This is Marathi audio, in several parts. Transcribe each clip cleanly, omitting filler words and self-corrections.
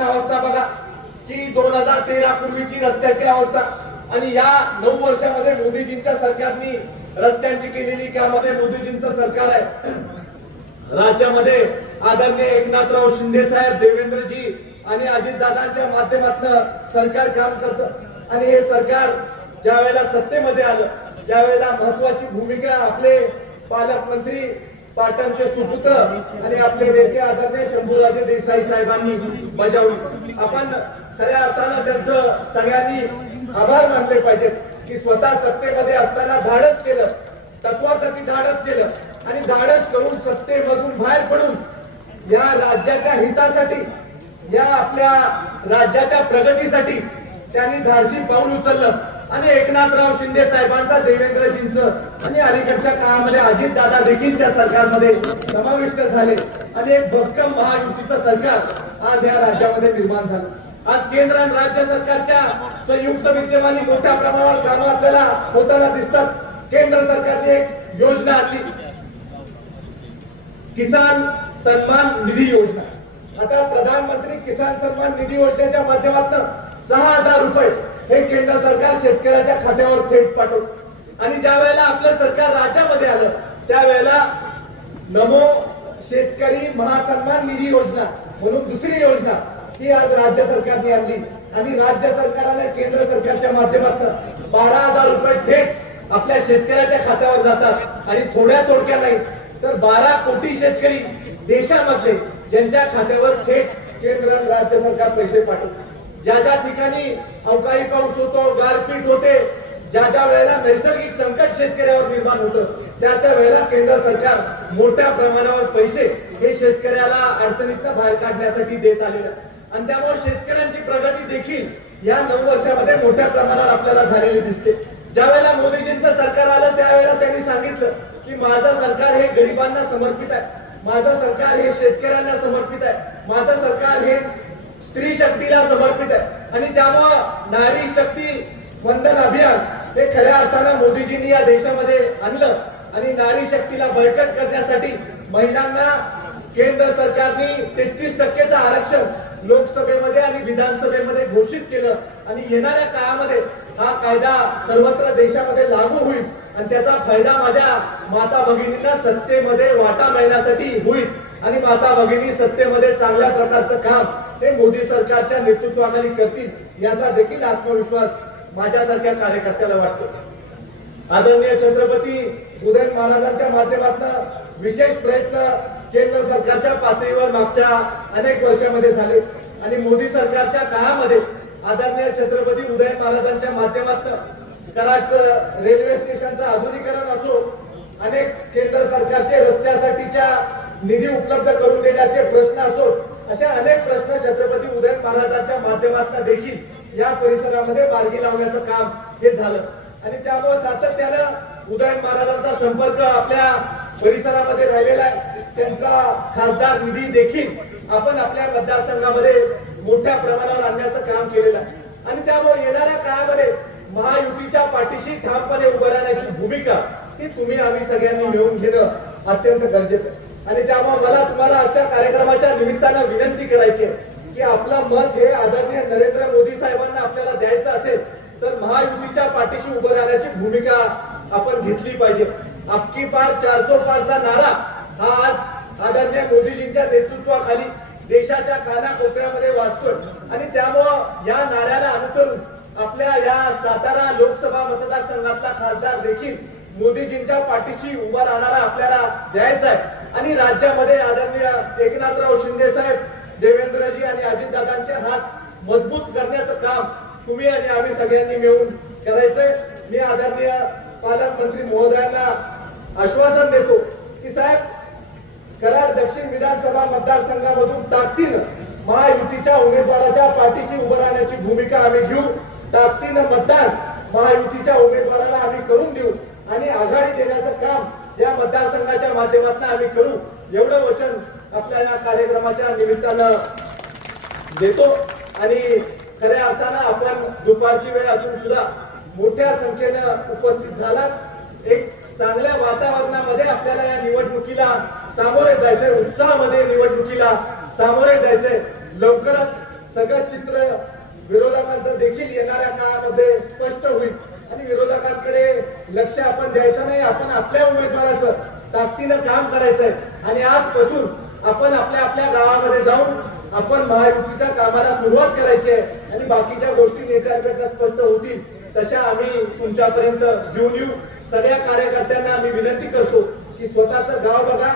अवस्था बघा की 2013 पूर्वीची रस्त्याची अवस्था आणि या 9 वर्षामध्ये मोदीजींच्या सरकारने रस्त्यांची केलेली कामामध्ये मोदीजींचं सरकार आहे। राज्यामध्ये आदरणीय एकनाथराव शिंदे साहेब, देवेंद्रजी आणि अजितदादांच्या माध्यमातून सरकार काम करतं आणि हे सरकार ज्या वेळेला सत्तेमध्ये आलं त्यावेळेला महत्वाची भूमिका आपले पालकमंत्री पाटणचे सुपुत्र आणि आपले नेते आदरणीय शंभूराजे देसाई साहेबांनी बजावली। आपण खऱ्या अर्थानं त्यांचं सगळ्यांनी आभार मानले पाहिजेत की स्वतः सत्तेमध्ये असताना धाडस केलं, तत्वासाठी धाडस केलं आणि धाडस करून सत्तेमधून बाहेर पडून या राज्याच्या हितासाठी, या आपल्या राज्याच्या प्रगतीसाठी त्यांनी धाडसी पाऊल उचललं आणि एकनाथराव शिंदे साहेबांचा, देवेंद्रजींचं आणि अलीकडच्या काळामध्ये अजितदादा देखील त्या सरकारमध्ये समाविष्ट झाले आणि एक भक्कम महायुतीचं सरकार आज या राज्यामध्ये निर्माण झालं। आज केंद्र आणि राज्य सरकारच्या संयुक्त विद्यमाने मोठ्या प्रमाणावर कामं आपल्याला होताना दिसतात। केंद्र सरकारने एक योजना आणली, किसान सन्मान निधी योजना। आता प्रधानमंत्री किसान सन्मान निधी योजनेच्या माध्यमातून 6000 रुपये हे केंद्र सरकार शेतकऱ्याच्या खात्यावर थेट पाठवतं आणि ज्या वेळेला आपलं सरकार राज्यामध्ये आलं त्यावेळेला नमो शेतकरी महासन्मान निधी योजना म्हणून दुसरी योजना ती आज राज्य सरकारने आणली आणि राज्य सरकारने केंद्र सरकारच्या माध्यमातून 12000 रुपये थेट आपल्या शेतकऱ्याच्या खात्यावर जातात आणि थोड्या नाही तर 12 कोटी शेतकरी देशामधले ज्यांच्या खात्यावर थेट केंद्र आणि राज्य सरकार पैसे पाठवतात। ज्या ठिकाणी अवकाळी पाऊस होतो, गारपीट होते, ज्या वेळेला नैसर्गिक संकट शेतकऱ्यावर निर्माण होतं त्या वेळेला केंद्र सरकार मोठ्या प्रमाणावर पैसे हे शेतकऱ्याला अडचणीतून बाहेर काढण्यासाठी देत आलेलं आणि त्यामुळे शेतकऱ्यांची प्रगती देखील या 9 वर्षामध्ये मोठ्या प्रमाणावर आपल्याला झालेली दिसते। ज्या वेळेला मोदीजींचं सरकार आलं त्यावेळेला त्यांनी सांगितलं की माझं सरकार हे गरिबांना समर्पित आहे, माझं सरकार हे शेतकऱ्यांना समर्पित आहे, माझं सरकार हे स्त्री शक्तीला समर्पित आहे आणि त्यामुळे नारी शक्ती वंदन अभियान हे खऱ्या अर्थानं मोदीजींनी या देशामध्ये आणलं आणि नारी शक्तीला बळकट करण्यासाठी महिलांना केंद्र सरकारने 33% आरक्षण लोकसभेमध्ये आणि विधानसभेमध्ये घोषित केलं आणि येणाऱ्या काळामध्ये हा कायदा सर्वत्र देशामध्ये लागू होईल आणि त्याचा फायदा माझ्या माता भगिनींना सत्तेमध्ये वाटा मिळण्यासाठी होईल आणि माता भगिनी सत्तेमध्ये चांगल्या प्रकारचं काम ते मोदी सरकारच्या नेतृत्वाखाली करतील याचा देखील आत्मविश्वास माझ्यासारख्या कार्यकर्त्याला वाटतो। आदरणीय छत्रपती उदयन महाराजांच्या माध्यमातून विशेष प्रयत्न केंद्र सरकारच्या पातळीवर मागच्या अनेक वर्षांमध्ये झाले आणि मोदी सरकारच्या काळामध्ये आदरणीय छत्रपती उदयन महाराजांच्या माध्यमातून कराडचं रेल्वे स्टेशनचं आधुनिकीकरण असो, अनेक केंद्र सरकारचे रस्त्यासाठीच्या निधी उपलब्ध करून देण्याचे प्रश्न असो, अशा अनेक प्रश्न छत्रपती उदयन महाराजांच्या माध्यमातून देखील या परिसरामध्ये मार्गी लावण्याचं काम हे झालं आणि त्यामुळे सातत्यानं उदयन महाराजांचा संपर्क आपल्या परिसरामध्ये राहिलेला आहे। त्यांचा खासदार निधी देखील आपण आपल्या मतदारसंघामध्ये मोठ्या प्रमाणावर आणण्याचं काम केलेलं आहे आणि त्यामुळे येणाऱ्या काळामध्ये महायुतीच्या पाठीशी ठामपणे उभं राहण्याची भूमिका ही तुम्ही आम्ही सगळ्यांनी मिळून घेणं अत्यंत गरजेचं आहे आणि त्यामुळे मला तुम्हाला आजच्या कार्यक्रमाच्या निमित्तानं विनंती करायची आहे की आपलं मत हे आदरणीय नरेंद्र मोदी साहेबांना आपल्याला द्यायचं असेल तर महायुतीच्या पाठीशी उभं राहण्याची भूमिका आपण घेतली पाहिजे। आपकी पार 400 पारचा नारा हा आज आदरणीय मोदीजींच्या नेतृत्वाखाली देशाच्या कानाकोपऱ्यामध्ये वाजतोय आणि त्यामुळं या नाऱ्याला अनुसरून आपल्या या सातारा लोकसभा मतदारसंघातला खासदार देखील मोदीजींच्या पाठीशी उभा राहणारा आपल्याला द्यायचा आहे आणि राज्यामध्ये आदरणीय एकनाथराव शिंदे साहेब, देवेंद्रजी आणि अजितदादांचे हात मजबूत करण्याचं काम तुम्ही आणि आम्ही सगळ्यांनी मिळून करायचंय। मी आदरणीय पालकमंत्री महोदयांना आश्वासन देतो की साहेब, कराड दक्षिण विधानसभा मतदारसंघामधून ताकदीनं महायुतीच्या उमेदवाराच्या पाठीशी उभं राहण्याची भूमिका आम्ही घेऊ, ताकदीनं मतदान महायुतीच्या उमेदवाराला आम्ही करून देऊ आणि आघाडी देण्याचं काम या मतदारसंघाच्या माध्यमातून आम्ही करू एवढं वचन आपल्या या कार्यक्रमाच्या निमित्तानं देतो आणि खऱ्या अर्थानं आपण दुपारची वेळ असून सुद्धा मोठ्या संख्येनं उपस्थित झालात। एक चांगल्या वातावरणामध्ये आपल्याला या निवडणुकीला सामोरे जायचंय, उत्साहामध्ये निवडणुकीला सामोरे जायचंय। लवकरच सगळं चित्र विरोधकांचं देखील येणाऱ्या काळामध्ये स्पष्ट होईल आणि विरोधकांकडे लक्ष आपण द्यायचं नाही. आपण आपल्या उमेदवाराचं ताकदीनं काम करायचंय आणि आजपासून आपण आपल्या आपल्या गावामध्ये जाऊन आपण महायुतीच्या कामाला सुरुवात करायची आहे आणि बाकीच्या गोष्टी नेत्यांकडनं स्पष्ट होतील तशा आम्ही तुमच्यापर्यंत घेऊन येऊ. सगळ्या कार्यकर्त्यांना आम्ही विनंती करतो की स्वतःचं गाव बघा,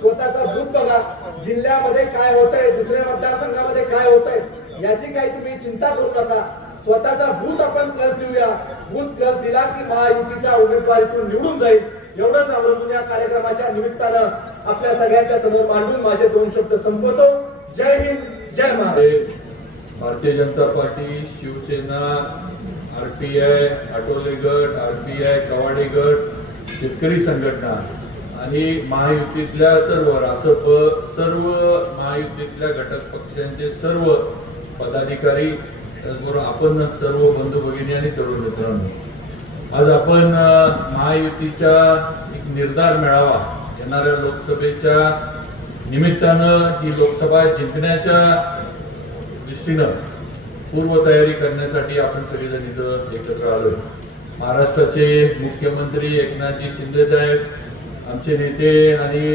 स्वतःचा बूथ बघा, जिल्ह्यामध्ये काय होतंय, दुसऱ्या मतदारसंघामध्ये काय होतंय याची काही तुम्ही चिंता करू नका. स्वतःचा बूथ आपण प्लस देऊया. बूथ प्लस दिला की महायुतीचा उमेदवार इथून निवडून जाईल. एवढंच आवर्जून या कार्यक्रमाच्या निमित्तानं आपल्या सगळ्यांच्या समोर मांडून माझे 2 शब्द संपवतो. जय हिंद, जय महाराष्ट्र. भारतीय जनता पार्टी, शिवसेना, आरपीआय, आठवले गट, आरपीआय, कवाडे गट, शेतकरी संघटना आणि महायुतीतल्या सर्व रासप, सर्व महायुतीतल्या घटक पक्षांचे सर्व पदाधिकारी, त्याचबरोबर आपण सर्व बंधू भगिनी आणि तरुण मित्रांनो, आज आपण महायुतीचा एक निर्धार मेळावा येणाऱ्या लोकसभेच्या निमित्तानं ही लोकसभा जिंकण्याच्या दृष्टीनं पूर्वतयारी करण्यासाठी आपण सगळेजण इथं एकत्र आलोय. महाराष्ट्राचे मुख्यमंत्री एकनाथजी शिंदे साहेब, आमचे नेते आणि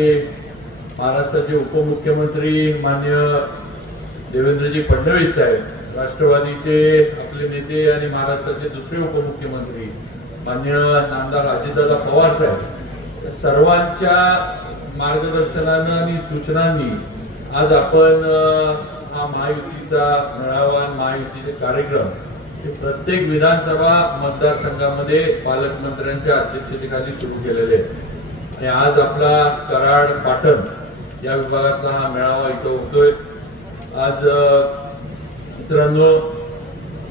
महाराष्ट्राचे उपमुख्यमंत्री माननीय देवेंद्रजी फडणवीस साहेब, राष्ट्रवादीचे आपले नेते आणि महाराष्ट्राचे दुसरे उपमुख्यमंत्री माननीय नामदार अजितदादा पवार साहेब, सर्वांच्या मार्गदर्शनानं आणि सूचनांनी आज आपण हा महायुतीचा मेळावा, महायुतीचे कार्यक्रम हे प्रत्येक विधानसभा मतदारसंघामध्ये पालकमंत्र्यांच्या अध्यक्षतेखाली सुरू केलेले आहेत. आणि आज आपला कराड, पाटण या विभागातला हा मेळावा इथं होतोय. आज मित्रांनो,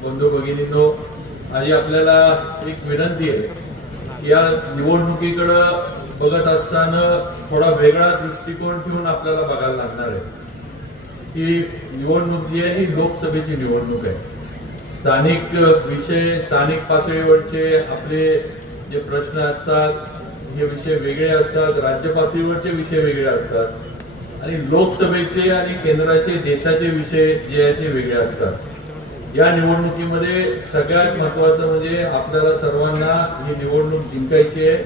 बंधू भगिनींनो, आज आपल्याला एक विनंती आहे. या निवडणुकीकडं बघत असताना थोडा वेगळा दृष्टिकोन ठेवून आपल्याला बघायला लागणार आहे. ही निवडणूक जी आहे ही लोकसभेची निवडणूक आहे. स्थानिक विषय, स्थानिक पातळीवरचे आपले जे प्रश्न असतात हे विषय वेगळे असतात, राज्य पातळीवरचे विषय वेगळे असतात आणि लोकसभेचे आणि केंद्राचे देशाचे विषय जे आहेत ते वेगळे असतात. या निवडणुकीमध्ये सगळ्यात महत्वाचं म्हणजे आपल्याला सर्वांना ही निवडणूक जिंकायची आहे.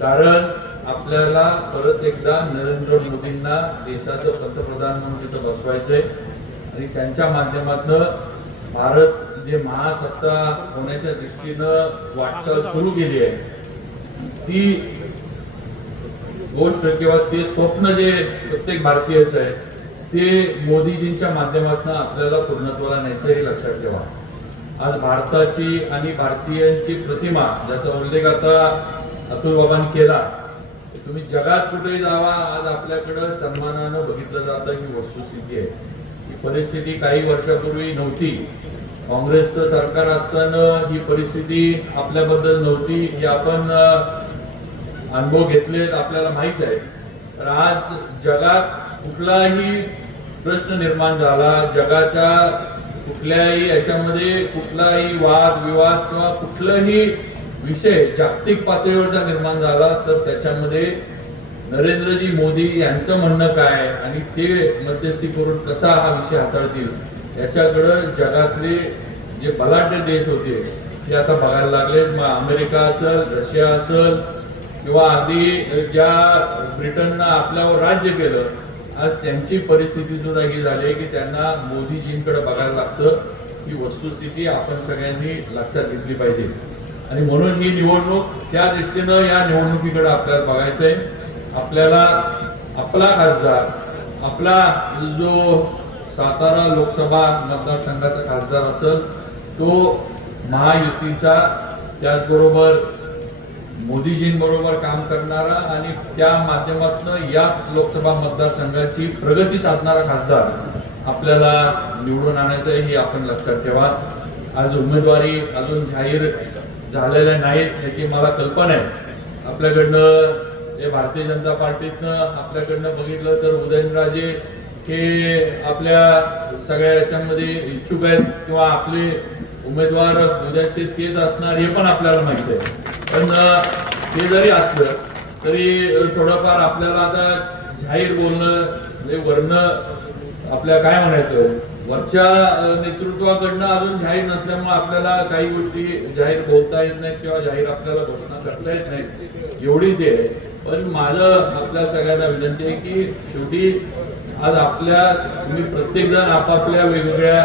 कारण आपल्याला परत एकदा नरेंद्र मोदींना देशाचं पंतप्रधान म्हणून तिथं बसवायचंय आणि त्यांच्या माध्यमातून भारत जे महासत्ता होण्याच्या दृष्टीनं वाटचाल सुरू केली आहे ती गोष्ट किंवा ते स्वप्न जे प्रत्येक भारतीयाचं आहे ते मोदीजींच्या माध्यमातून आपल्याला पूर्णत्वाला न्यायचं हे लक्षात ठेवा. आज भारताची आणि भारतीयांची प्रतिमा ज्याचा उल्लेख आता अतुल बाबांनी केला, तुम्ही जगात कुठेही जावा आज आपल्याकडं सन्मानानं बघितलं जातं ही वस्तुस्थिती आहे. ही परिस्थिती काही वर्षापूर्वी नव्हती. काँग्रेसचं सरकार असताना ही परिस्थिती आपल्याबद्दल नव्हती हे आपण अनुभव घेतलेत, आपल्याला माहित आहे. तर आज जगात कुठलाही प्रश्न निर्माण झाला, जगाच्या कुठल्याही याच्यामध्ये कुठलाही वाद विवाद किंवा कुठलाही विषय जागतिक पातळीवरचा निर्माण झाला तर त्याच्यामध्ये नरेंद्रजी मोदी यांचं म्हणणं काय आणि ते मध्यस्थी करून कसा हा विषय हाताळतील याच्याकडे जगातले जे बलाढ्य देश होते ते आता बघायला लागले. मग अमेरिका असेल, रशिया असेल किंवा अगदी ज्या ब्रिटननं आपल्यावर राज्य केलं, आज त्यांची परिस्थिती सुद्धा ही झाली की त्यांना मोदीजींकडे बघायला लागतं. ही वस्तुस्थिती आपण सगळ्यांनी लक्षात घेतली पाहिजे आणि म्हणून ही निवडणूक त्या दृष्टीनं या निवडणुकीकडे आपल्याला बघायचंय. आपल्याला आपला खासदार, आपला जो सातारा लोकसभा मतदारसंघाचा खासदार असेल तो महायुतीचा, त्याचबरोबर मोदीजींबरोबर काम करणारा आणि त्या माध्यमातून या लोकसभा मतदारसंघाची प्रगती साधणारा खासदार आपल्याला निवडून आणायचं हे आपण लक्षात ठेवा. आज उमेदवारी अजून जाहीर झालेल्या नाहीत याची मला कल्पना आहे. आपल्याकडनं हे भारतीय जनता पार्टीतनं आपल्याकडनं बघितलं तर उदयनराजे हे आपल्या सगळ्या याच्यामध्ये इच्छुक आहेत किंवा आपले उमेदवार उद्याचे तेच असणार हे पण आपल्याला माहिती आहे. पण ते जरी असलं तरी थोडंफार आपल्याला आता जाहीर बोलणं म्हणजे वर्ण आपल्या काय म्हणायचं वरच्या नेतृत्वाकडनं अजून जाहीर नसल्यामुळे आपल्याला काही गोष्टी जाहीर बोलता येत नाहीत किंवा जाहीर आपल्याला घोषणा करता येत नाही, एवढीच आहे. पण माझं आपल्या सगळ्यांना विनंती आहे की शेवटी आज तुम्ही प्रत्येक जण आपापल्या वेगवेगळ्या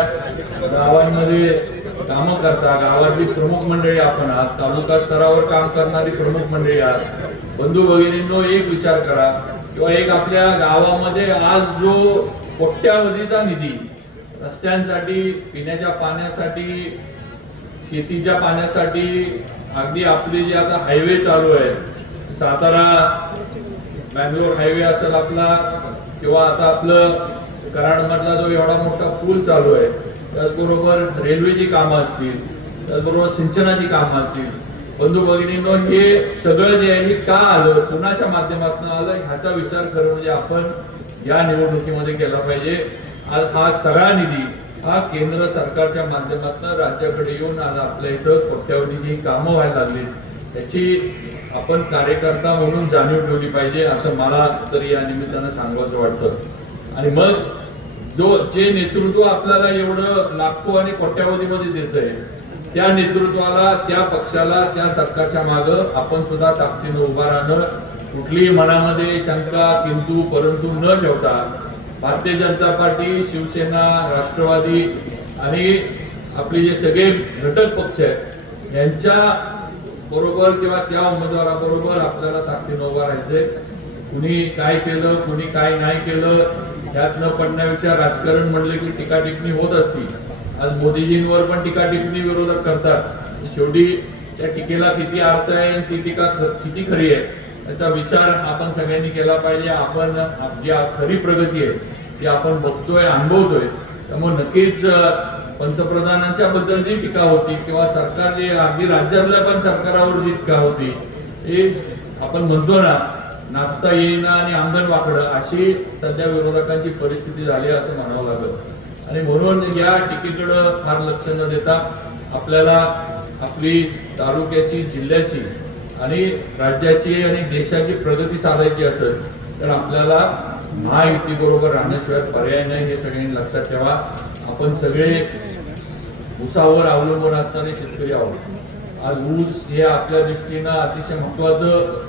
गावांमध्ये कामं करता, गावातली प्रमुख मंडळी आपण आहात, तालुका स्तरावर काम करणारी प्रमुख मंडळी आहात. बंधू भगिनींनो, एक विचार करा किंवा एक आपल्या गावामध्ये आज जो कोट्यावधीचा निधी रस्त्यांसाठी, पिण्याच्या पाण्यासाठी, शेतीच्या पाण्यासाठी, अगदी आपले जे आता हायवे चालू आहे, सातारा बँगलोर हायवे असेल आपला, किंवा आता आपलं कराडमधला जो एवढा मोठा पूल चालू आहे, त्याचबरोबर रेल्वेची कामं असतील, त्याचबरोबर सिंचनाची कामं असतील. बंधू भगिनींनो, हे सगळं जे आहे हे का आलं, कुणाच्या माध्यमातून आलं, ह्याचा विचार करणं म्हणजे आपण या निवडणुकीमध्ये केला पाहिजे. आज हा सगळा निधी हा केंद्र सरकारच्या माध्यमातून राज्याकडे येऊन आज आपल्या इथं कोट्यावधीची कामं व्हायला लागली, त्याची आपण कार्यकर्ता म्हणून जाणीव ठेवली पाहिजे, असं मला तरी या निमित्तानं सांगावंसं वाटतं. आणि मग जे नेतृत्व आपल्याला एवढं लाखो आणि कोट्यावधीमध्ये देतंय, त्या नेतृत्वाला, त्या पक्षाला, त्या सरकारच्या मागं आपण सुद्धा ताकदीनं उभा राहणं, कुठलीही मनामध्ये शंका, किंतु परंतु न ठेवता भारतीय जनता पार्टी, शिवसेना, राष्ट्रवादी आणि आपले जे सगळे घटक पक्ष आहेत यांच्या बरोबर किंवा त्या उमेदवाराबरोबर आपल्याला ताकदीनं उभा राहायचंय. कुणी काय केलं, कुणी काय नाही केलं, त्यात न पडण्यापेक्षा राजकारण म्हणलं की टीका टिप्पणी होत असती. आज मोदीजींवर पण टीका टिप्पणी विरोधक करतात. शेवटी त्या टीकेला किती अर्थ आहे आणि ती टीका किती खरी आहे याचा विचार आपण सगळ्यांनी केला पाहिजे. आपण जी खरी प्रगती आहे ती आपण बघतोय, अनुभवतोय. त्यामुळे नक्कीच पंतप्रधानांच्या बद्दल जी टीका होती किंवा सरकार जे अगदी राज्यातल्या पण सरकारावर जी टीका होती, हे आपण म्हणतो ना, नाचता येईना आणि आंगण वाकडं, अशी सध्या विरोधकांची परिस्थिती झाली असं म्हणावं लागलं. आणि म्हणून या टीकेकडं फार लक्ष न देता आपल्याला आपली तालुक्याची, जिल्ह्याची आणि राज्याची आणि देशाची प्रगती साधायची असेल तर आपल्याला महायुती बरोबर राहण्याशिवाय पर्याय नाही, हे सगळ्यांनी लक्षात ठेवा. आपण सगळे ऊसावर अवलंबून असणारे शेतकरी आहोत. आज ऊस हे आपल्या दृष्टीनं अतिशय महत्वाचं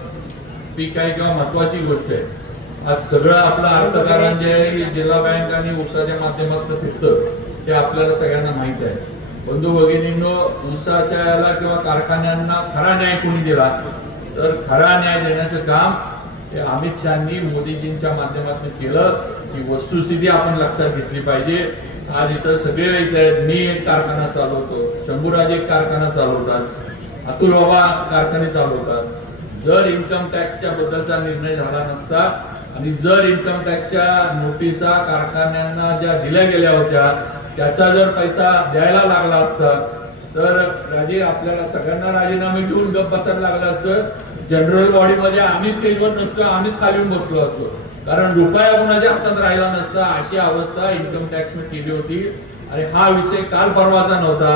पीक आहे किंवा महत्वाची गोष्ट आहे. आज सगळं आपलं अर्थकारण जे आहे हे जिल्हा बँक आणि ऊसाच्या माध्यमातून फिरतं, हे आपल्याला सगळ्यांना माहित आहे. बंधू भगिनींनो, ऊसाच्या याला किंवा कारखान्यांना खरा न्याय कोणी दिला तर खरा न्याय देण्याचं काम हे अमित शहानी मोदीजींच्या माध्यमातून केलं. ही वस्तुस्थिती आपण लक्षात घेतली पाहिजे. आज इथं सगळे मी एक कारखाना चालवतो, शंभूराज एक कारखाना चालवतात, अतुल बाबा कारखाने चालवतात. जर इन्कम टॅक्सच्या बद्दलचा निर्णय झाला नसता आणि जर इन्कम टॅक्सच्या नोटिसा कारखान्यांना ज्या दिल्या गेल्या होत्या त्याचा जर पैसा द्यायला लागला असता तर राजे आपल्याला सगळ्यांना राजीनामे घेऊन गप बसायला लागला असतं. जनरल बॉडीमध्ये आम्ही स्टेजवर नसतो, आम्हीच खाली येऊन बसलो असतो, कारण रुपया कुणाच्या हातात राहिला नसता. अशी अवस्था इन्कम टॅक्सने केली होती. आणि हा विषय काल परवाचा नव्हता,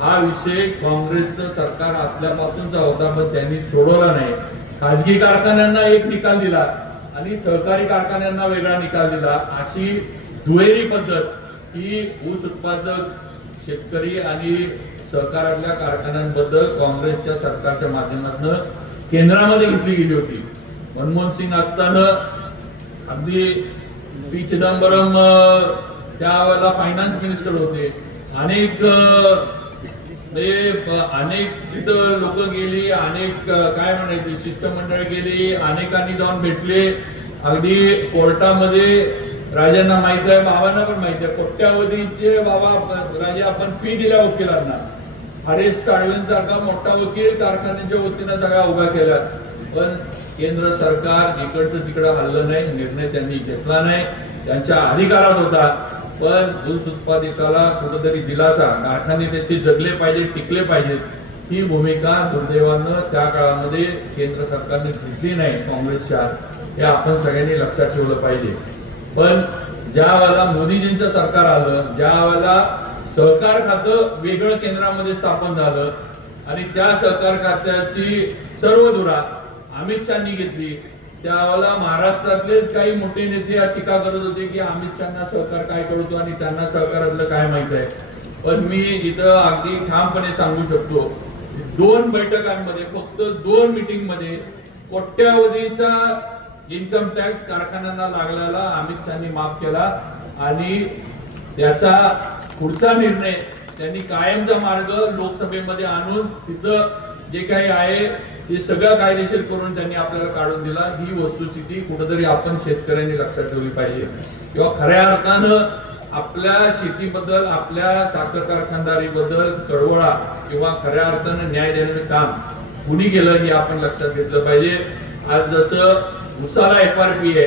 हा विषय काँग्रेसचं सरकार असल्यापासूनचा होता, पण त्यांनी सोडवला नाही. खासगी कारखान्यांना एक निकाल दिला आणि सहकारी कारखान्यांना वेगळा निकाल दिला. अशी दुहेरी पद्धत ही ऊस उत्पादक शेतकरी आणि सहकारातल्या कारखान्यांबद्दल काँग्रेसच्या सरकारच्या माध्यमातून केंद्रामध्ये घेतली गेली होती. मनमोहन सिंग असताना अगदी पी चिदंबरम त्यावेळेला फायनान्स मिनिस्टर होते. अनेक तिथं लोक गेली, अनेक काय म्हणायचे शिष्टमंडळ गेली, अनेकांनी जाऊन भेटले. अगदी कोर्टामध्ये राजांना माहित आहे, बाबांना पण माहित आहे, कोट्यावधीचे बाबा राजे आपण फी दिल्या वकिलांना. हरीश साळवेंसारखा मोठा वकील कारखान्याच्या वतीनं सगळ्या उभ्या केल्या, पण केंद्र सरकार इकडचं तिकडं हल्लं नाही, निर्णय त्यांनी घेतला नाही, त्यांच्या अधिकारात होता. पण ऊस उत्पादकाला कुठेतरी दिलासा, कारखाने त्याचे जगले पाहिजे, टिकले पाहिजेत, ही भूमिका दुर्दैवानं त्या काळामध्ये केंद्र सरकारने घेतली नाही काँग्रेसच्या. हे आपण सगळ्यांनी लक्षात ठेवलं पाहिजे. पण ज्या वेळेला मोदीजींचं सरकार आलं, ज्या वेळेला सहकार खातं वेगळं केंद्रामध्ये स्थापन झालं आणि त्या सहकार खात्याची सर्व धुरा अमित शहानी घेतली, त्यावेळेला महाराष्ट्रातलेच काही मोठे नेते या टीका करत होते की अमित शहाना सहकार काय करतो आणि त्यांना सहकारातलं काय माहित आहे. पण मी इथं अगदी ठामपणे सांगू शकतो, 2 बैठकांमध्ये फक्त 2 मीटिंग मध्ये कोट्यावधीचा इन्कम टॅक्स कारखान्यांना लागलेला अमित शहानी माफ केला आणि त्याचा पुढचा निर्णय त्यांनी कायमचा मार्ग लोकसभेमध्ये आणून तिथं जे काही आहे ते सगळं कायदेशीर करून त्यांनी आपल्याला काढून दिला. ही वस्तुस्थिती कुठेतरी आपण शेतकऱ्यांनी लक्षात ठेवली पाहिजे किंवा खऱ्या अर्थानं आपल्या शेतीबद्दल आपल्या साखर कारखानदारीबद्दल कळवळा किंवा खऱ्या अर्थानं न्याय देण्याचं काम कुणी केलं हे आपण लक्षात घेतलं पाहिजे. आज जसं उसाला FRP आहे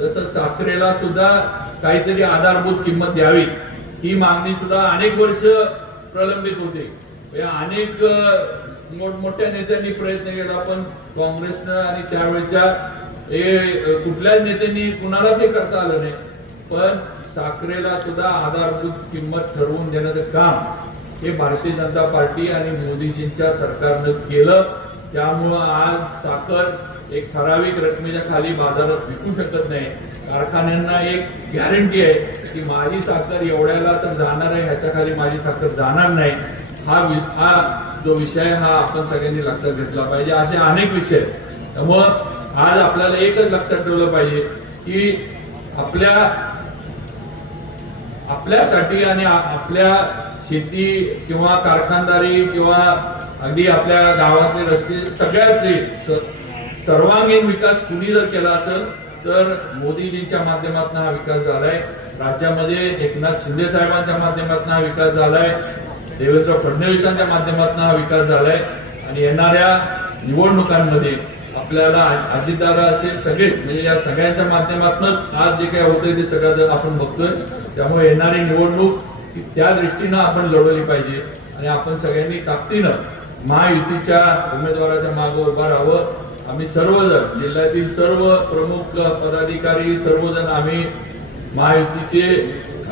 तसं साखरेला सुद्धा काहीतरी आधारभूत किंमत द्यावी ही मागणी सुद्धा अनेक वर्ष प्रलंबित होते. अनेक मोठमोठ्या नेत्यांनी प्रयत्न केला पण काँग्रेसनं आणि त्यावेळेच्या कुठल्याच नेत्यांनी कुणालाच हे करता आलं नाही. पण साखरेला सुद्धा आधारभूत किंमत ठरवून देण्याचं काम हे भारतीय जनता पार्टी आणि मोदीजींच्या सरकारनं केलं. त्यामुळं आज साखर एक ठराविक रकमेच्या खाली बाजारात विकू शकत नाही. कारखान्यांना एक गॅरंटी आहे की माझी साखर एवढ्याला तर जाणार आहे, ह्याच्या खाली माझी साखर जाणार नाही. हा जो विषय हा आपण सगळ्यांनी लक्षात घेतला पाहिजे. असे अनेक विषय. त्यामुळं आज आपल्याला एकच लक्षात ठेवलं पाहिजे की आपल्यासाठी आणि आपल्या शेती किंवा कारखानदारी किंवा अगदी आपल्या गावातले रस्ते सगळ्याचे सर्वांगीण विकास कुणी जर केला असेल तर मोदीजींच्या माध्यमातून हा विकास झालाय. राज्यामध्ये एकनाथ शिंदे साहेबांच्या माध्यमातून हा विकास झालाय, देवेंद्र फडणवीसांच्या माध्यमातून हा विकास झालाय आणि येणाऱ्या निवडणुकांमध्ये आपल्याला अजितदादा असेल सगळे म्हणजे या सगळ्यांच्या माध्यमातूनच आज जे काही होतंय ते सगळं आपण बघतोय. त्यामुळे येणारी निवडणूक ही त्या दृष्टीनं आपण लढवली पाहिजे आणि आपण सगळ्यांनी ताकदीनं महायुतीच्या उमेदवाराच्या मागे उभा राहावं. आम्ही सर्वजण जिल्ह्यातील सर्व प्रमुख पदाधिकारी सर्वजण आम्ही महायुतीचे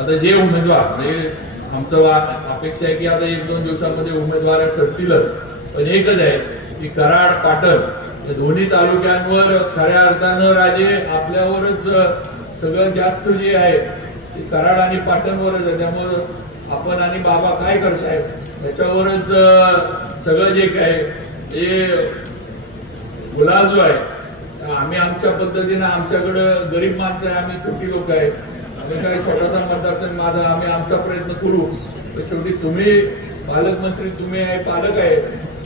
आता जे उमेदवार म्हणजे आमचं अपेक्षा आहे की आता 1-2 दिवसांमध्ये उमेदवार ठरतीलच. पण एकच आहे की कराड पाटण या दोन्ही तालुक्यांवर खऱ्या अर्थानं राजे आपल्यावरच सगळं जास्त जे आहे ते कराड आणि पाटणवरच आहे. त्यामुळं आपण आणि बाबा काय करतायत त्याच्यावरच सगळं जे काय ते गुलाल जो आहे. आम्ही आमच्या पद्धतीनं आमच्याकडं गरीब माणसं आहे, आम्ही छोटी लोक आहे, आम्ही काय छोटासा मतदारसंघ माझा आम्ही आमचा प्रयत्न करू. पण शेवटी तुम्ही पालकमंत्री तुम्ही आहे पालक आहे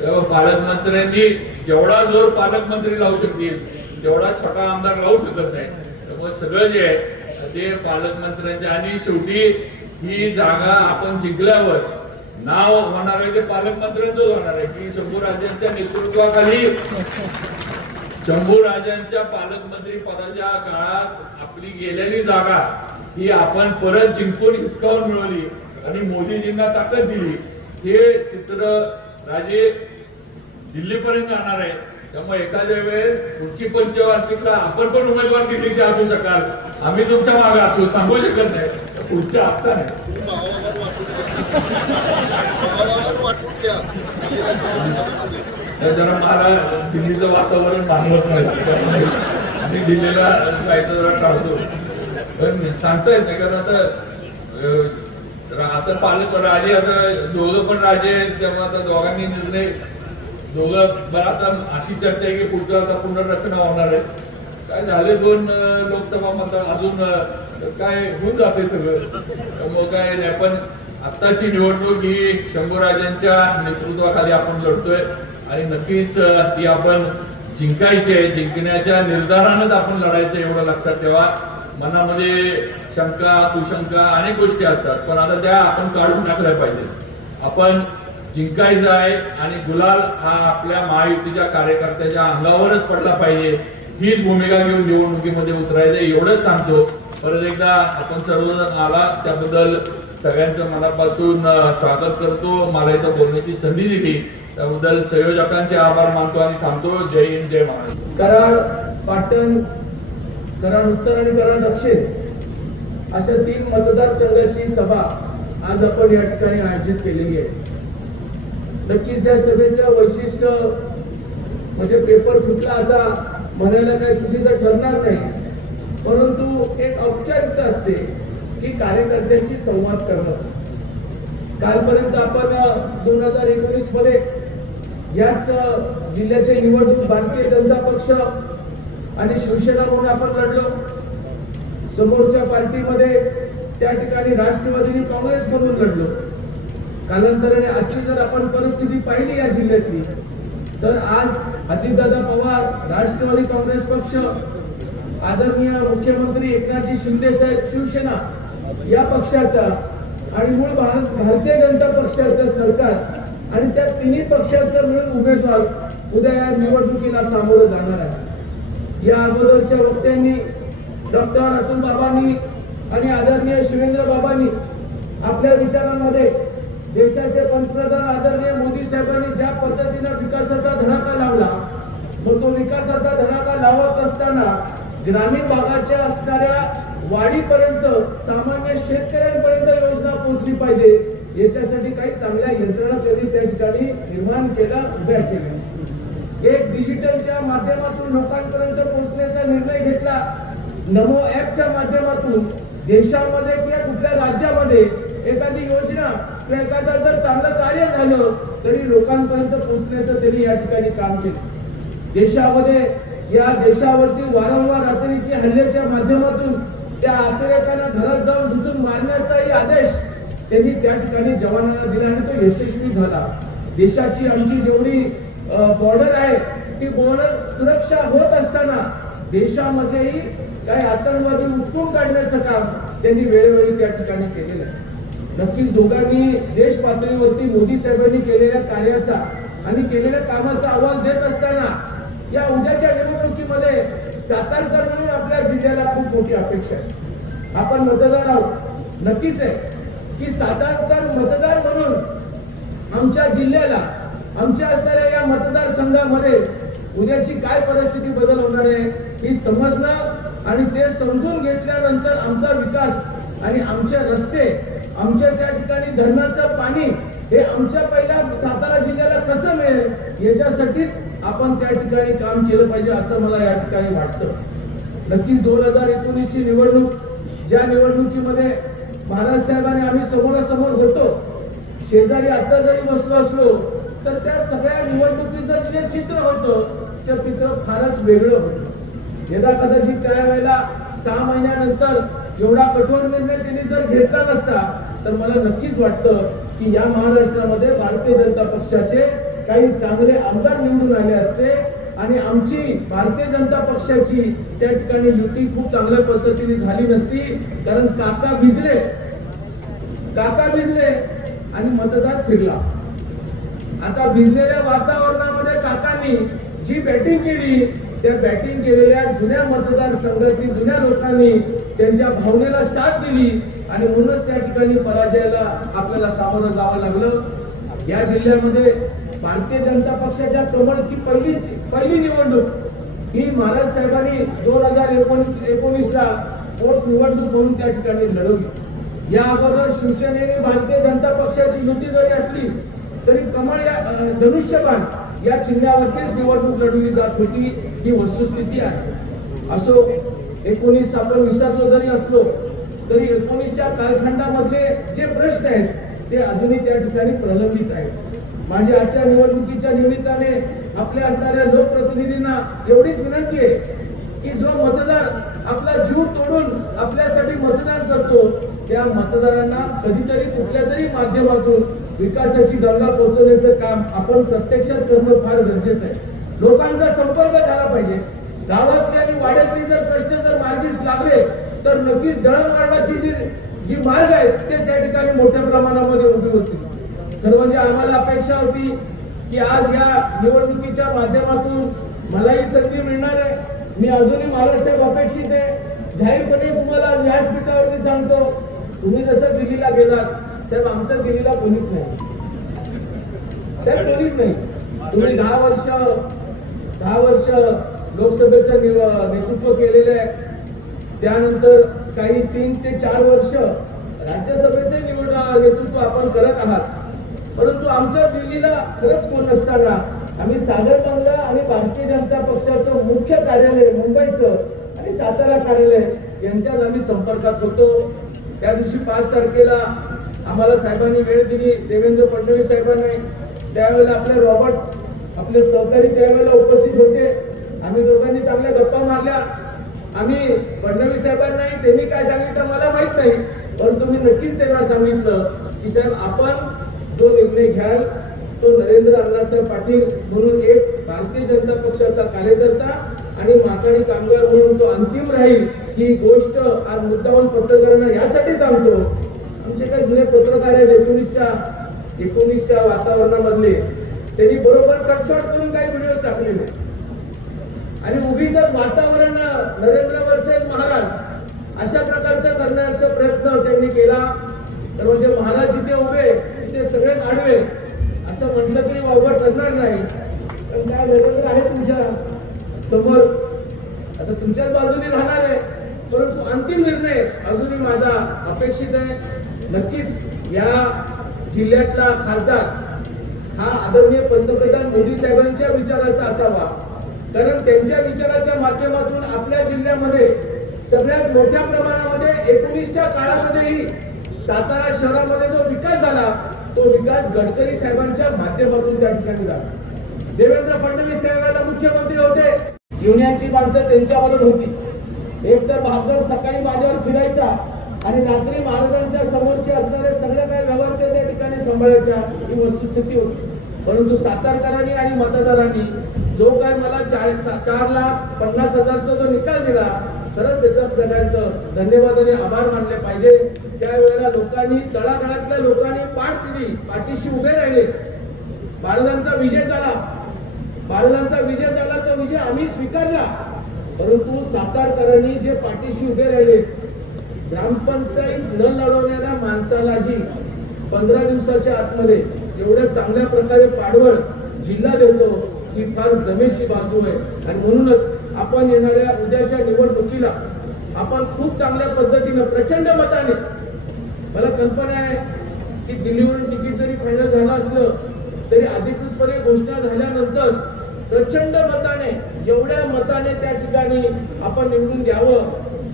तेव्हा पालकमंत्र्यांनी जेवढा जोर पालकमंत्री लावू शकतील तेवढा छोटा आमदार लावू शकत नाही. त्यामुळे सगळं जे आहे ते पालकमंत्र्यांच्या आणि शेवटी ही जागा आपण जिंकल्यावर नाव होणार आहे ते पालकमंत्र्यांचं होणार आहे की शंभूराजांच्या नेतृत्वाखाली शंभूराजांच्या पालकमंत्री पदाच्या काळात आपली गेलेली जागा ही आपण परत जिंकून हिसकावून मिळवली आणि मोदीजींना ताकद दिली. हे चित्र राजे दिल्लीपर्यंत जाणार आहे. त्यामुळे एखाद्या वेळेस पुढची पंचवार्षिकला आपण पण उमेदवार दिल्लीचे असू शकाल, आम्ही तुमच्या मागे असू सांगू शकत नाही. पुढच्या हप्ता नाही जरा मला दिल्लीचं वातावरण मानवत नाही आणि दिल्लीला जायचं जरा टाळतो. पण सांगता येत नाही कारण आता पालक राजे आता दोघं पण राजे आहेत. त्यामुळे आता दोघांनी निर्णय दोघं बरं आता अशी चर्चा आहे की पुढचं आता पुनर्रचना होणार आहे. काय झाले 2 लोकसभा मतदार अजून काय होऊन जाते सगळं. त्यामुळे काय नाही पण आत्ताची निवडणूक ही शंभूराजांच्या नेतृत्वाखाली आपण लढतोय आणि नक्कीच ती आपण जिंकायची आहे. जिंकण्याच्या निर्धारानंच आपण लढायचं एवढं लक्षात ठेवा. मनामध्ये शंका कुशंका अनेक गोष्टी असतात पण आता त्या आपण काढून टाकल्या पाहिजे. आपण जिंकायचं आहे आणि गुलाल हा आपल्या महायुतीच्या कार्यकर्त्याच्या अंगावरच पडला पाहिजे. हीच भूमिका घेऊन निवडणुकीमध्ये उतरायचं एवढंच सांगतो. परत एकदा आपण सर्वजण आला त्याबद्दल सगळ्यांचं मनापासून स्वागत करतो. मला इथं बोलण्याची संधी दिली त्याबद्दल संयोजकांचे आभार मानतो आणि थांबतो. जय हिंद जय महाराष्ट्र. कराड पाटण कराड उत्तर आणि कराड दक्षिण अशा 3 मतदारसंघाची सभा आज आपण या ठिकाणी आयोजित केलेली आहे. नक्कीच या सभेचं वैशिष्ट्य म्हणजे पेपर फुटला असा म्हणायला काही चुकीचं ठरणार नाही, परंतु एक औपचारिकता असते की कार्यकर्त्यांशी संवाद करणं. कालपर्यंत आपण 2019 मध्ये याच जिल्ह्याचे निवडणूक भारतीय जनता पक्ष आणि शिवसेना म्हणून आपण लढलो. समोरच्या पार्टीमध्ये त्या ठिकाणी राष्ट्रवादी काँग्रेस म्हणून लढलो. कालांतराने आजची जर आपण परिस्थिती पाहिली या जिल्ह्यातली, तर आज अजितदादा पवार, राष्ट्रवादी काँग्रेस पक्ष, आदरणीय मुख्यमंत्री एकनाथजी शिंदे साहेब शिवसेना या पक्षाचा आणि मूळ भारतीय जनता पक्षाचं सरकार आणि त्या तिन्ही पक्षाचं मिळून उमेदवार उद्या या निवडणुकीला सामोरं जाणार आहे. या अगोदरच्या वक्त्यांनी डॉक्टर अतुल बाबांनी आणि आदरणीय शिवेंद्र बाबांनी आपल्या विचारांमध्ये देशाचे पंतप्रधान आदरणीय मोदी साहेबांनी ज्या पद्धतीने विकासाचा धडाका लावला, मग तो विकासाचा धडाका लावत असताना ग्रामीण भागाच्या असणाऱ्या वाडीपर्यंत सामान्य शेतकऱ्यांपर्यंत योजना पोहोचली पाहिजे, याच्यासाठी काही चांगल्या यंत्रणा त्यांनी त्या ठिकाणी निर्माण केल्या, उभ्या केल्या. एक डिजिटलच्या माध्यमातून लोकांपर्यंत पोहोचण्याचा निर्णय घेतला. नमो ॲपच्या माध्यमातून देशामध्ये किंवा कुठल्या राज्यामध्ये एखादी योजना किंवा एखादा जर चांगलं कार्य झालं तरी लोकांपर्यंत पोहोचण्याचं त्यांनी या ठिकाणी काम केलं. देशामध्ये या देशावरती वारंवार अतिरेकी हल्ल्याच्या माध्यमातून त्या अतिरेकांना घरात जाऊन घुसून मारण्याचाही आदेश त्यांनी त्या ठिकाणी जवानांना दिला आणि तो यशस्वी झाला. देशाची आमची जेवढी बॉर्डर आहे ती बॉर्डर सुरक्षा होत असताना देशामध्येही काही आतंकवादी उचलून काढण्याचं काम त्यांनी वेळोवेळी त्या ठिकाणी केलेलं आहे. नक्कीच दोघांनी देश पातळीवरती मोदी साहेबांनी केलेल्या कार्याचा आणि केलेल्या कामाचा अहवाल देत असताना या उद्याच्या निवडणुकीमध्ये सातारकर म्हणून आपल्या जिल्ह्याला खूप मोठी अपेक्षा आहे. आपण मतदार आहोत, नक्कीच आहे की सातारकर मतदार म्हणून आमच्या जिल्ह्याला, आमच्या असणाऱ्या या मतदारसंघामध्ये उद्याची काय परिस्थिती बदल होणार आहे हे समजणं आणि ते समजून घेतल्यानंतर आमचा विकास आणि आमचे रस्ते, आमच्या त्या ठिकाणी धरणाचं पाणी हे आमच्या पहिल्या सातारा जिल्ह्याला कसं मिळेल याच्यासाठीच आपण त्या ठिकाणी काम केलं पाहिजे असं मला या ठिकाणी वाटतं. नक्कीच 2019 ची निवडणूक, ज्या निवडणुकीमध्ये महाराज साहेब आणि आम्ही समोरासमोर होतो, शेजारी आता जरी बसलो असलो तर त्या सगळ्या निवडणुकीचं जे चित्र होतं ते चित्र फारच वेगळं होतं. यदा कदाचित त्यावेळेला 6 महिन्यानंतर एवढा कठोर निर्णय त्यांनी जर घेतला नसता तर मला नक्कीच वाटतं की या महाराष्ट्रामध्ये भारतीय जनता पक्षाचे काही चांगले आमदार निवडून आले असते आणि आमची भारतीय जनता पक्षाची त्या ठिकाणी युती खूप चांगल्या पद्धतीने झाली नसती. कारण काका भिजले आणि मतदार फिरला. आता भिजलेल्या वातावरणामध्ये काकांनी जी बॅटिंग केली, त्या बॅटिंग केलेल्या जुन्या मतदारसंघातील जुन्या लोकांनी त्यांच्या भावनेला साथ दिली आणि म्हणूनच त्या ठिकाणी पराजयाला आपल्याला सामोरं जावं लागलं. या जिल्ह्यामध्ये भारतीय जनता पक्षाच्या कमळची पहिली निवडणूक ही महाराज साहेबांनी 2019ला पोट निवडणूक म्हणून त्या ठिकाणी लढवली. या अगोदर शिवसेनेने भारतीय जनता पक्षाची युती जरी असली तरी कमळ या धनुष्यबाण या चिन्हावरतीच निवडणूक लढवली जात होती, ही वस्तुस्थिती आहे. असो, 19 आपण विसरलो जरी असलो तरी 19च्या कालखंडामधले जे प्रश्न आहेत ते अजूनही त्या ठिकाणी प्रलंबित आहेत. माझी आजच्या निवडणुकीच्या निमित्ताने आपल्या असणाऱ्या लोकप्रतिनिधींना एवढीच विनंती आहे की जो मतदार आपला जीव तोडून आपल्यासाठी मतदान करतो त्या मतदारांना कधीतरी कुठल्या तरी माध्यमातून विकासाची गंगा पोहोचवण्याचं काम आपण प्रत्यक्षात करणं फार गरजेचं आहे. लोकांचा संपर्क झाला पाहिजे. गावातली आणि वाड्यातली जर प्रश्न जर मार्गीस लागले तर नक्कीच दळणवळणाची जी मार्ग आहेत ते त्या ठिकाणी मोठ्या प्रमाणामध्ये उभी होतील. खरं म्हणजे आम्हाला अपेक्षा होती की आज या निवडणुकीच्या माध्यमातून मलाही संधी मिळणार आहे. मी अजूनही महाराजसाहेब अपेक्षित आहे. जाहीरपणे तुम्हाला व्यासपीठावरती सांगतो, तुम्ही जसं दिल्लीला गेलात साहेब, आमचं दिल्लीला कोणीच नाही साहेब, कोणीच नाही. तुम्ही 10 वर्ष लोकसभेचं नेतृत्व केलेलं आहे. त्यानंतर काही 3 ते 4 वर्ष राज्यसभेचे नेतृत्व आपण करत आहात. परंतु आमच्या दिल्लीला खरंच कोण नसताना आम्ही सागर बंगला आणि भारतीय जनता पक्षाचं मुख्य कार्यालय मुंबईचं आणि सातारा कार्यालय यांच्यात आम्ही संपर्कात होतो. त्या दिवशी 5 तारखेला आम्हाला साहेबांनी वेळ दिली, देवेंद्र फडणवीस साहेबांनी. त्यावेळेला आपले रॉबर्ट आपले सहकारी त्यावेळेला उपस्थित होते. आम्ही दोघांनी चांगल्या गप्पा मारल्या. आम्ही फडणवीस साहेबांना त्यांनी काय सांगितलं मला माहित नाही, परंतु मी नक्कीच त्यांना सांगितलं की साहेब आपण जो निर्णय घ्याल तो नरेंद्र अण्णासाहेब पाटील म्हणून एक भारतीय जनता पक्षाचा कार्यकर्ता आणि माथाडी कामगार म्हणून तो अंतिम राहील. ही गोष्ट आज मुद्दामून पत्रकारांना यासाठी सांगतो, आमचे काही जुने पत्रकार आहेत 19च्या वातावरणामधले, त्यांनी बरोबर कटशॉट करून काही व्हिडिओ टाकलेले आणि उगीच वातावरण नरेंद्र वरसे महाराज अशा प्रकारचा करण्याचा प्रयत्न त्यांनी केला. तर म्हणजे महाराज जिथे उभे तिथे सगळेच आडवे असं म्हटलं तरी वावगं ठरणार नाही. पण काय नरेंद्र आहे तुमच्या समोर, आता तुमच्याच बाजूने राहणार आहे. परंतु अंतिम निर्णय अजूनही माझा अपेक्षित आहे. नक्कीच या जिल्ह्यातला खासदार हा आदरणीय पंतप्रधान मोदी साहेबांच्या विचाराचा असावा, कारण त्यांच्या विचाराच्या माध्यमातून आपल्या जिल्ह्यामध्ये सगळ्यात मोठ्या प्रमाणामध्ये 19च्या काळामध्येही सातारा शहरामध्ये जो विकास झाला तो विकास गडकरी साहेबांच्या माध्यमातून त्या ठिकाणी झाला. देवेंद्र फडणवीस त्यावेळेला मुख्यमंत्री होते. युनियनची माणसं त्यांच्याबरोबर होती. एक तर बहादूर सकाळी माझ्यावर फिरायचा आणि रात्री महाराजांच्या समोरचे असणारे सगळे काही व्यवहार ते त्या ठिकाणी सांभाळायच्या, ही वस्तुस्थिती होती. परंतु सातारकरांनी आणि मतदारांनी जो काय मला 4,50,000चा जो निकाल दिला, खरंच त्याचा सगळ्यांचं धन्यवाद आणि आभार मानले पाहिजे. त्यावेळेला लोकांनी तळागाळातल्या लोकांनी पाठ दिली, पाठीशी उभे राहिले. महाराजांचा विजय झाला, तो विजय आम्ही स्वीकारला. परंतु सातारकरांनी जे पाठीशी उभे राहिले, ग्रामपंचायत न लढवणाऱ्या माणसालाही 15 दिवसाच्या आतमध्ये एवढ्या चांगल्या प्रकारे पाडवळ जिल्हा देतो, ही फार जमेची बाजू आहे. आणि म्हणूनच आपण येणाऱ्या उद्याच्या निवडणुकीला आपण खूप चांगल्या पद्धतीनं प्रचंड मताने, मला कल्पना आहे की दिल्लीवरून तिकीट जरी फायनल झालं असलं तरी अधिकृतपणे घोषणा झाल्यानंतर प्रचंड मताने, एवढ्या मताने त्या ठिकाणी आपण निवडून द्यावं,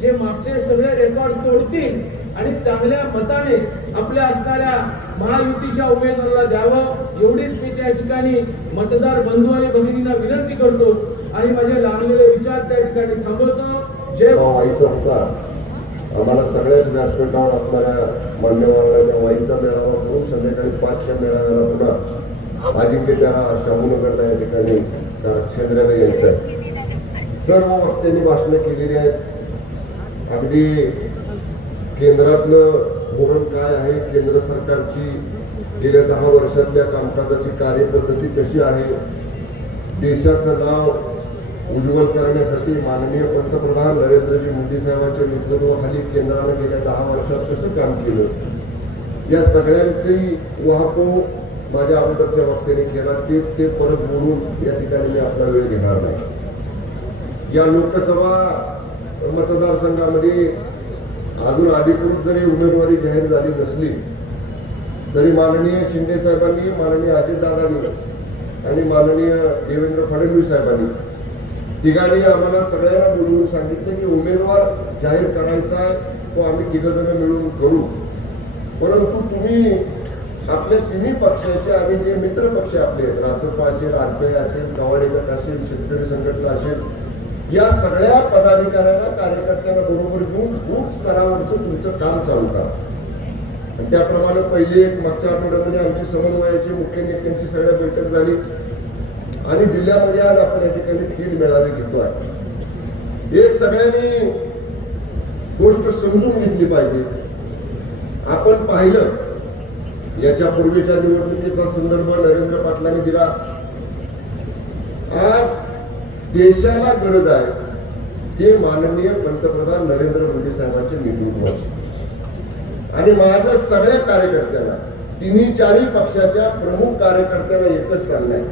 जे मागचे सगळे रेकॉर्ड तोडतील आणि चांगल्या मताने आपल्या असणाऱ्या महायुतीच्या उमेदवाराला द्यावं, एवढीच मी त्या ठिकाणी मतदार बंधू आणि भगिनींना विनंती करतो आणि माझे लांबलेले विचार त्या ठिकाणी थांबवतो. जय वाईचा होता. आम्हाला सगळ्याच व्यासपीठावर असणाऱ्या मान्यवरांना त्या वाईचा मेळावा करून संध्याकाळी 5च्या मेळाव्याला पुन्हा अजिंक्य शाहूनगरला या ठिकाणी क्षेत्राला यायचं आहे. सर्व वक्त्यांनी भाषणं केलेली आहेत. अगदी केंद्रातलं धोरण काय आहे, केंद्र सरकारची गेल्या 10 वर्षातल्या कामकाजाची कार्यपद्धती कशी आहे, देशाचं नाव उज्ज्वल करण्यासाठी माननीय पंतप्रधान नरेंद्रजी मोदी साहेबांच्या नेतृत्वाखाली केंद्राने गेल्या 10 वर्षात कसं काम केलं, या सगळ्यांची वाहतूक माझ्या अगोदरच्या वक्त्यांनी केला. तेच ते परत बोलून या ठिकाणी मी आपला वेळ घेणार नाही. या लोकसभा मतदारसंघामध्ये अजून अधिकृत जरी उमेदवारी जाहीर झाली नसली तरी माननीय शिंदे साहेबांनी, माननीय अजितदादांनी आणि माननीय देवेंद्र फडणवीस साहेबांनी तिघांनी आम्हाला सगळ्यांना बोलवून सांगितलं की उमेदवार जाहीर करायचा आहे, तो आम्ही तिघजण मिळून करू. परंतु तुम्ही आपल्या तिन्ही पक्षाचे आणि जे मित्र पक्ष आपले आहेत, रासप असेल, आरपीआय असेल, कवाडी गट असेल, शेतकरी संघटना असेल, या सगळ्या पदाधिकाऱ्यांना, कार्यकर्त्यांना बरोबर घेऊन बूथ स्तरावरचं तुमचं काम चालू करा. आणि त्याप्रमाणे पहिली मागच्या आठवड्यामध्ये आमची समन्वयाची मुख्य नेत्यांची सगळ्या बैठक झाली आणि जिल्ह्यामध्ये आज आपण या ठिकाणी 3 मेळावे घेतो आहे. एक सगळ्यांनी गोष्ट समजून घेतली पाहिजे. आपण पाहिलं याच्या पूर्वीच्या निवडणुकीचा संदर्भ नरेंद्र पाटलांनी दिला. आज देशाला गरज आहे ते माननीय पंतप्रधान नरेंद्र मोदी साहेबांच्या नेतृत्वाची. आणि माझ्या सगळ्या कार्यकर्त्यांना, तिन्ही 4ही पक्षाच्या प्रमुख कार्यकर्त्यांना एकच सांगणं आहे,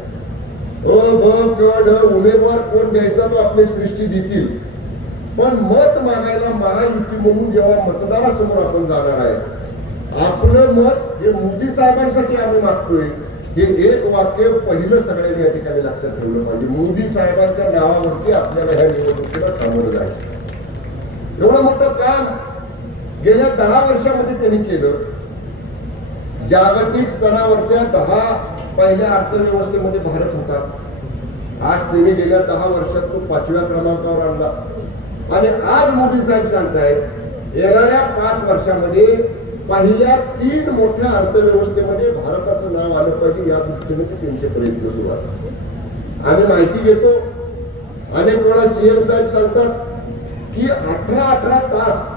ब क ड उमेदवार कोण द्यायचा तो आपली सृष्टी देतील, पण मत मागायला महायुती म्हणून जेव्हा मतदारासमोर आपण जाणार आहे, आपलं मत हे मोदी साहेबांसाठी आम्ही मागतोय, हे एक वाक्य पहिलं सगळ्यांनी या ठिकाणी लक्षात ठेवलं पाहिजे. मोदी साहेबांच्या नावावरती आपल्याला ह्या निवडणुकीला सामोरं जायचं. एवढं मोठं काम गेल्या 10 वर्षामध्ये त्यांनी केलं. जागतिक स्तरावरच्या 10 पहिल्या अर्थव्यवस्थेमध्ये भारत होता. आज त्यांनी गेल्या 10 वर्षात तो 5व्या क्रमांकावर आणला. आणि आज मोदी साहेब सांगतायत येणाऱ्या 5 वर्षामध्ये पहिल्या 3 मोठ्या अर्थव्यवस्थेमध्ये भारताचं नाव आलं पाहिजे, या दृष्टीने ते त्यांचे प्रयत्न सुरू आहेत. आम्ही माहिती घेतो, अनेक वेळा सीएम साहेब सांगतात की 18 तास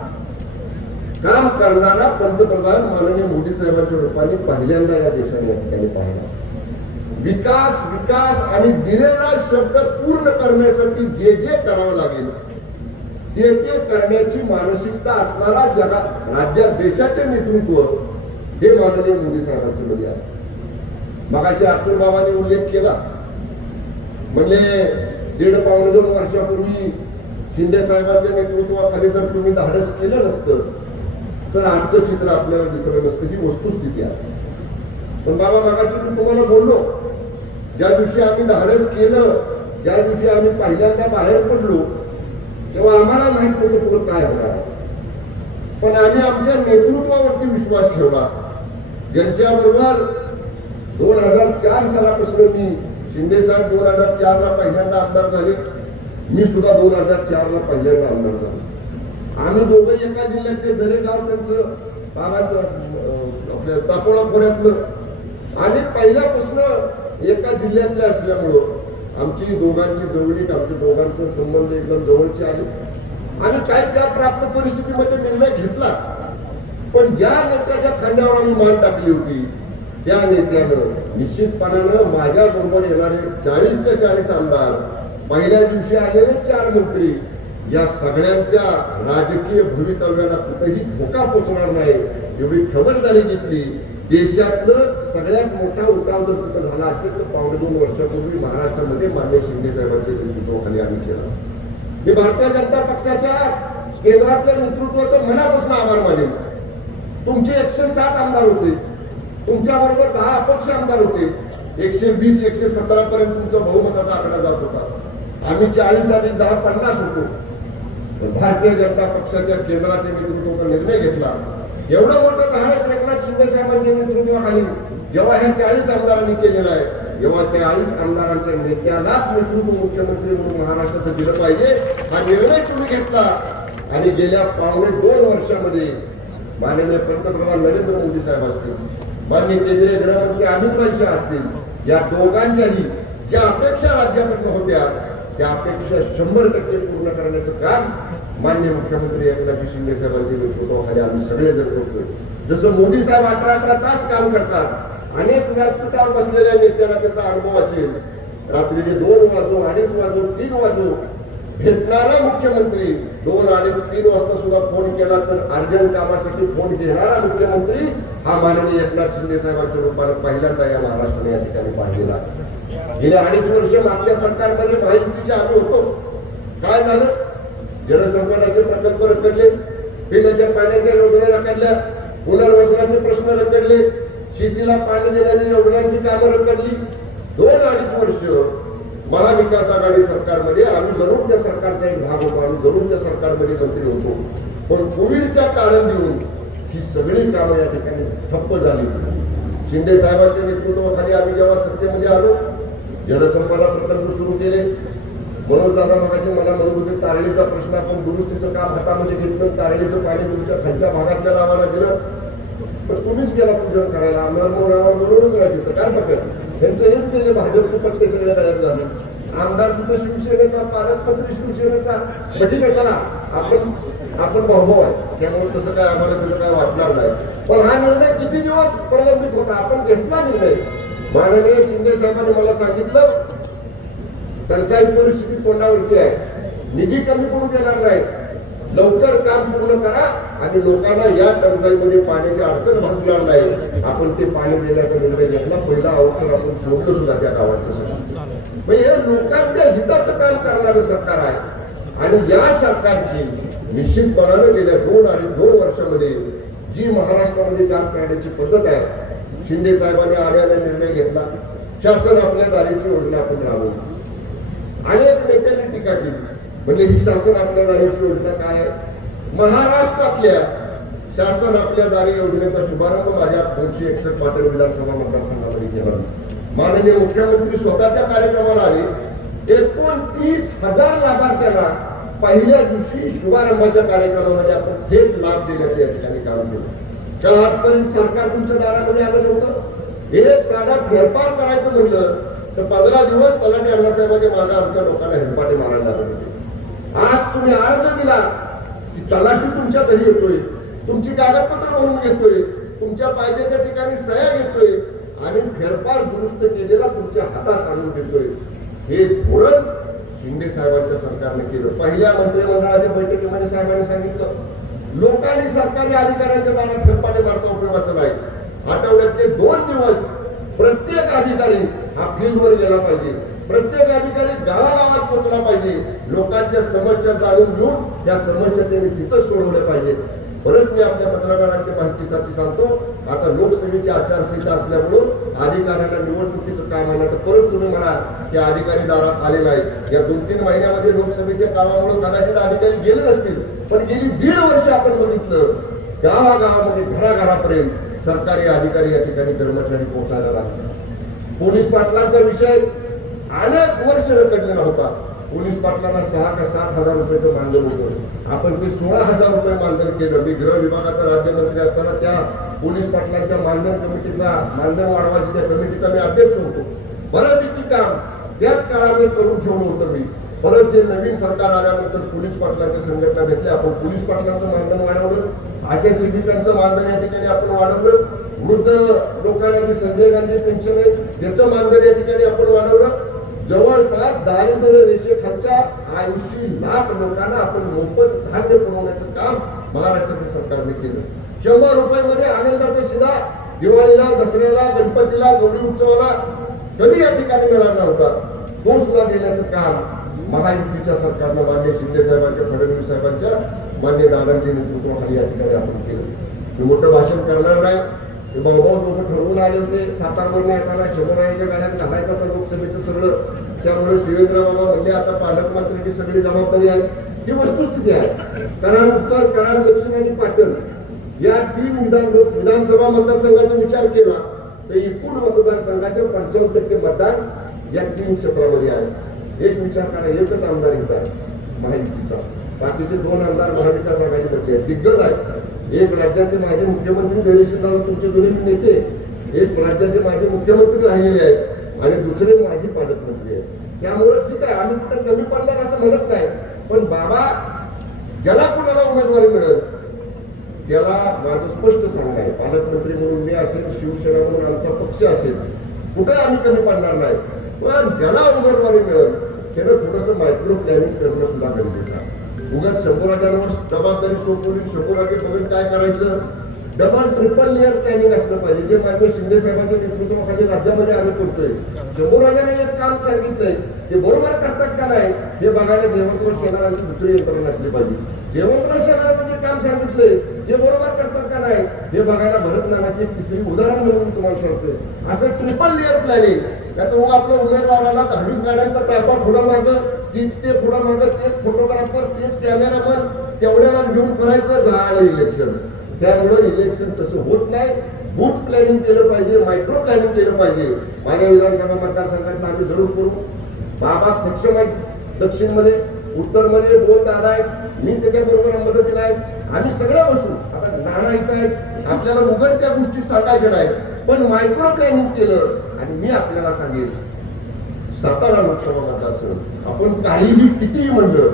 काम करणारा पंतप्रधान माननीय मोदी साहेबांच्या रूपाने पहिल्यांदा या देशाने या ठिकाणी पाहिला. विकास विकास आणि दिलेला शब्द पूर्ण करण्यासाठी जे जे करावं लागेल ते ते करण्याची मानसिकता असणारा राज्यात देशाचे नेतृत्व हे माननीय मोदी साहेबांच्या मध्ये आहे. मगाशी अतुल बाबांनी उल्लेख केला, म्हणजे 1.5-2 वर्षापूर्वी शिंदे साहेबांच्या नेतृत्वाखाली जर तुम्ही धाडस केलं नसतं तर आजचं चित्र आपल्याला दिसलं नसतं. ही वस्तुस्थिती आहे. पण बाबा मगाशी मी तुम्हाला बोललो, ज्या दिवशी आम्ही धाडस केलं, ज्या दिवशी आम्ही पहिल्यांदा बाहेर पडलो, तेव्हा आम्हाला माहित नव्हतं पुढे काय होणार. पण आम्ही आमच्या नेतृत्वावरती विश्वास ठेवला, ज्यांच्याबरोबर 2004 सालापासून मी, शिंदे साहेब 2004 ला पहिल्यांदा आमदार झाले, मी सुद्धा 2004 ला पहिल्यांदा आमदार झालो. आम्ही दोघं एका जिल्ह्यातले, दरेगाव त्यांचं बाबांचं आपल्या तापोळा खोऱ्यातलं, आणि पहिल्यापासून एका जिल्ह्यातले असल्यामुळं आमची दोघांची जवळीक, आमच्या दोघांचे संबंध एकदम जवळचे आले. आम्ही काही त्या प्राप्त परिस्थितीमध्ये निर्णय घेतला, पण ज्या नेत्याच्या खांद्यावर आम्ही मान टाकली होती त्या नेत्यानं निश्चितपणानं माझ्या बरोबर येणारे 40च्या 40 आमदार, पहिल्या दिवशी आलेले 4 मंत्री, या सगळ्यांच्या राजकीय भवितव्याला कुठेही धोका पोचणार नाही एवढी खबरदारी घेतली. देशातलं सगळ्यात मोठा उठाव जर कुठं झाला असेल तर 2.5 वर्षापूर्वी महाराष्ट्रामध्ये माननीय शिंदे साहेबांच्या नेतृत्वाखाली आम्ही केला. मी भारतीय जनता पक्षाच्या केंद्रातल्या नेतृत्वाचं मनापासून आभार मानेन. तुमचे 107 आमदार होते, तुमच्याबरोबर 10 अपक्ष आमदार होते, 120-117 पर्यंत तुमचा बहुमताचा आकडा जात होता. आम्ही 40 अधिक 10 50 होतो. भारतीय जनता पक्षाच्या केंद्राच्या नेतृत्वाचा निर्णय घेतला. एवढं मोठं धाडस एकनाथ शिंदे साहेबांच्या नेतृत्वाखाली जेव्हा ह्या 40 आमदारांनी केलेलं आहे, जेव्हा 40 आमदारांच्या नेत्यालाच नेतृत्व मुख्यमंत्री म्हणून महाराष्ट्राचं दिलं पाहिजे, हा निर्णय तुम्ही घेतला. आणि गेल्या 2.5 वर्षामध्ये माननीय पंतप्रधान नरेंद्र मोदी साहेब असतील, माननीय केंद्रीय गृहमंत्री अमित शाह असतील, या दोघांच्याही ज्या अपेक्षा राज्याकडनं होत्या त्या अपेक्षा 100% पूर्ण करण्याचं काम माननीय मुख्यमंत्री एकनाथ शिंदे साहेबांच्या नेतृत्वाखाली आम्ही सगळेजण करतोय. जसं मोदी साहेब 18 तास काम करतात, अनेक व्यासपीठावर बसलेल्या नेत्यांना त्याचा अनुभव असेल. रात्रीचे 2 वाजो, 2:30 वाजो, 3 वाजो भेटणारा मुख्यमंत्री, 2, 2:30, 3 वाजता सुद्धा फोन केला तर अर्जंट कामासाठी फोन घेणारा मुख्यमंत्री हा माननीय एकनाथ शिंदे साहेबांच्या रूपाने पहिल्यांदा या महाराष्ट्राने या ठिकाणी पाहिलेला. गेल्या 2.5 वर्ष मागच्या सरकारमध्ये महायुतीचे आम्ही होतो. काय झालं? जलसंपदाचे प्रकल्प रखडले, पिण्याच्या पाण्याच्या योजना रखडल्या, पुनर्वसनाचे प्रश्न रखडले, शेतीला पाणी देण्याच्या योजनांची कामं रखडली. 2-2.5 वर्ष महाविकास आघाडी सरकारमध्ये आम्ही जरूर त्या सरकारचा एक भाग होतो, आम्ही जरूर त्या सरकारमध्ये मंत्री होतो. पण कोविडच्या कारण देऊन ही सगळी कामं या ठिकाणी ठप्प झाली. शिंदे साहेबांच्या नेतृत्वाखाली आम्ही जेव्हा सत्तेमध्ये आलो, जलसंपदा प्रकल्प सुरू केले. मनोज दादा मगाशी मला म्हणत होते तारळीचा प्रश्न आपण दुरुस्तीचं काम हातामध्ये घेतलं, तारळीचं पाणी तुमच्या खालच्या भागातल्या गावाला दिलं, पण तुम्हीच गेला पूजन करायला. आमदार बोलवूनच राहिलं काय बघत त्यांचं हेच केले. भाजपचे पट्टे सगळ्या गायब झाले. आमदार सुद्धा शिवसेनेचा, पालकमंत्री शिवसेनेचा, म्हणजे कशाला आपण भाऊ आहे, त्यामुळे तसं काय आम्हाला तसं काय वाटणार नाही. पण हा निर्णय किती दिवस प्रलंबित होता, आपण घेतला निर्णय. माननीय शिंदे साहेबांनी मला सांगितलं टंचाई परिस्थिती तोंडावरती आहे, निधी कमी पडू देणार नाही, लवकर काम पूर्ण करा आणि लोकांना या टंचाईमध्ये पाण्याची अडचण भासणार नाही. आपण ते पाणी देण्याचा निर्णय घेतला. पहिला अवतर आपण सोडलं सुद्धा त्या गावाचं सुद्धा. म्हणजे हे लोकांच्या हिताचं काम करणारं सरकार आहे. आणि या सरकारची निश्चितपणानं गेल्या 2 वर्षामध्ये जी महाराष्ट्रामध्ये काम करण्याची पद्धत आहे शिंदे साहेबांनी आल्याला निर्णय घेतला, शासन आपल्या दारीची योजना आपण राबवली. अनेक नेत्यांनी टीका केली, म्हणजे ही शासन आपल्या दारीची योजना काय आहे? महाराष्ट्रातल्या शासन आपल्या दारी योजनेचा शुभारंभ माझ्या 261 पाटण विधानसभा मतदारसंघामध्ये केला. माननीय मुख्यमंत्री स्वतःच्या कार्यक्रमाला आले. 29,000 लाभार्थ्यांना पहिल्या दिवशी शुभारंभाच्या कार्यक्रमामध्ये आपण थेट लाभ देण्याचे या ठिकाणी काम केलं. कारण आजपर्यंत सरकार तुमच्या दारामध्ये आलं नव्हतं. एक साधा फेरफार करायचं म्हणलं तर 15 दिवस तलाठी अण्णासाहेबांच्या मागे आमच्या लोकांना हेलपाटे मारायला लागत होते. आज तुम्ही अर्ज दिला की तलाठी तुमच्या घरी येतोय, तुमची कागदपत्र भरून घेतोय, तुमच्या पाहिजे त्या ठिकाणी सह्या घेतोय आणि फेरफार दुरुस्त केलेला तुमच्या हातात आणून देतोय. हे धोरण शिंदे साहेबांच्या सरकारने केलं. पहिल्या मंत्रिमंडळाच्या बैठकीमध्ये साहेबांनी सांगितलं, लोकांनी सरकारी अधिकाऱ्यांच्या दारात फेरफाटे मारता उपयोगाचं नाही. आठवड्यातले 2 दिवस प्रत्येक अधिकारी हा फील्डवर गेला पाहिजे, प्रत्येक अधिकारी गावागावात पोहोचला पाहिजे, लोकांच्या समस्या जाणून घेऊन त्या समस्या त्यांनी तिथंच सोडवल्या पाहिजे. परत मी आपल्या पत्रकारांच्या माहितीसाठी सांगतो, आता लोकसभेची आचारसंहिता असल्यामुळं अधिकाऱ्यांना निवडणुकीचं काम आहे. तर परत तुम्ही म्हणा की अधिकारी दारात आले नाही. या 2-3 महिन्यामध्ये लोकसभेच्या कामामुळे कदाचित अधिकारी गेले नसतील, पण गेली 1.5 वर्ष आपण बघितलं गावागावामध्ये घराघरापर्यंत सरकारी अधिकारी या ठिकाणी कर्मचारी पोहोचायला लागले. पोलीस पाटलांचा विषय अनेक वर्ष रखडलेला होता. पोलीस पाटलांना 6 का 7 हजार रुपयाचं मानधन होतं. आपण ते 16,000 रुपये मानधन केलं. मी गृह विभागाचा राज्यमंत्री असताना त्या पोलीस पाटलांच्या मानधन वाढवायची त्या कमिटीचा मी अध्यक्ष होतो. बऱ्यापैकी काम त्याच काळामध्ये करून ठेवलं होतं मी. परत जे नवीन सरकार आल्यानंतर पोलीस पाटलांच्या संघटना घेतल्या. आपण पोलीस पाटलांचं मानधन वाढवलं, आशा सेविकांचं मानधन या ठिकाणी आपण वाढवलं, वृद्ध लोकांना जी संजय गांधी पेन्शन आहे त्याचं मानधन या ठिकाणी आपण वाढवलं. जवळपास दारिद्र्य रेषेखालच्या 80 लाख लोकांना आपण मोफत धान्य पुरवण्याचं काम महाराष्ट्राच्या सरकारने केलं. 100 रुपयामध्ये आनंदाचा शिधा दिवाळीला, दसऱ्याला, गणपतीला, गौरी उत्सवाला कधी या ठिकाणी मिळाला होता, तो सुद्धा देण्याचं काम महायुतीच्या सरकारनं मान्य शिंदे साहेबांच्या, फडणवीस साहेबांच्या, मान्य दादांच्या नेतृत्वाखाली या ठिकाणी आपण केलं. मी मोठं भाषण करणार नाही. भाऊभाऊ लोक ठरवून आले होते सातारवरून येताना शंभराच्या गाड्यात घालायचं तर लोकसभेचं सगळं. त्यामुळे शिवेंद्र बाबा म्हणजे आता पालकमंत्र्यांची सगळी जबाबदारी आहे. ही वस्तुस्थिती आहे. कराड उत्तर, कराड दक्षिण आणि पाटण या 3 विधानसभा मतदारसंघाचा विचार केला तर एकूण मतदारसंघाचे 55% मतदान या 3 क्षेत्रामध्ये आहे. एक विचार करा, एकच आमदार इथं आहे महायुतीचा, बाकीचे 2 आमदार महाविकास आघाडीमध्ये आहेत, दिग्गज आहेत. एक राज्याचे माजी मुख्यमंत्री धैर्यशील तुमचे दोन्ही नेते, एक राज्याचे माजी मुख्यमंत्री राहिलेले आहेत आणि दुसरे माजी पालकमंत्री आहेत. त्यामुळे ठीक आहे, आम्ही कुठं कमी पडणार असं म्हणत नाही, पण बाबा ज्याला कुणाला उमेदवारी मिळेल त्याला माझं स्पष्ट सांगणं आहे, पालकमंत्री म्हणून मी असेल, शिवसेना म्हणून आमचा पक्ष असेल, कुठे आम्ही कमी पडणार नाही. पण ज्याला उमेदवारी मिळेल त्यानं थोडंसं मायक्रो प्लॅनिंग करणं सुद्धा गरजेचं आहे. उगाच शंभूराजांवर जबाबदारी सोपवली, शंभूराजे बघून काय करायचं, डबल ट्रिपल लेअर प्लॅनिंग असलं पाहिजे. जे मान्य शिंदे साहेबांच्या नेतृत्वाखाली राज्यामध्ये आम्ही करतोय. शंभूराजांनी एक काम सांगितलंय ते बरोबर करतात का नाही हे बघायला जयवंतराव शेलारांची दुसरी यंत्रणा असली पाहिजे. जयवंतराव शेलारांचं जे काम सांगितलंय ते बरोबर करतात का नाही हे बघायला भरत नावाची एक 3री उदाहरण म्हणून तुम्हाला सांगतोय. असं ट्रिपल लेअर प्लॅनिंग. त्यात मग आपल्या उमेदवाराला 10-20 गाड्यांचा ताफा पुढं मागं, तीच ते पुढं मागं, तेच फोटोग्राफर, तेच कॅमेरामन, तेवढ्यालाच घेऊन करायचं झालं इलेक्शन. त्यामुळे इलेक्शन तसं होत नाही. बूथ प्लॅनिंग केलं पाहिजे, मायक्रो प्लॅनिंग केलं पाहिजे. माझ्या विधानसभा मतदारसंघातला आम्ही जरूर करू. बाबा सक्षम आहेत, दक्षिणमध्ये, उत्तरमध्ये 2 दादा आहेत, मी त्याच्याबरोबर मदतीला आहे. आम्ही सगळं बसू. आता नाना इथं आहेत, आपल्याला उघड त्या गोष्टी सांगायच्या नाही, पण मायक्रो प्लॅनिंग केलं. आणि मी आपल्याला सांगेन, सातारा लोकसभा मतदारसंघ आपण काहीही कितीही म्हणलं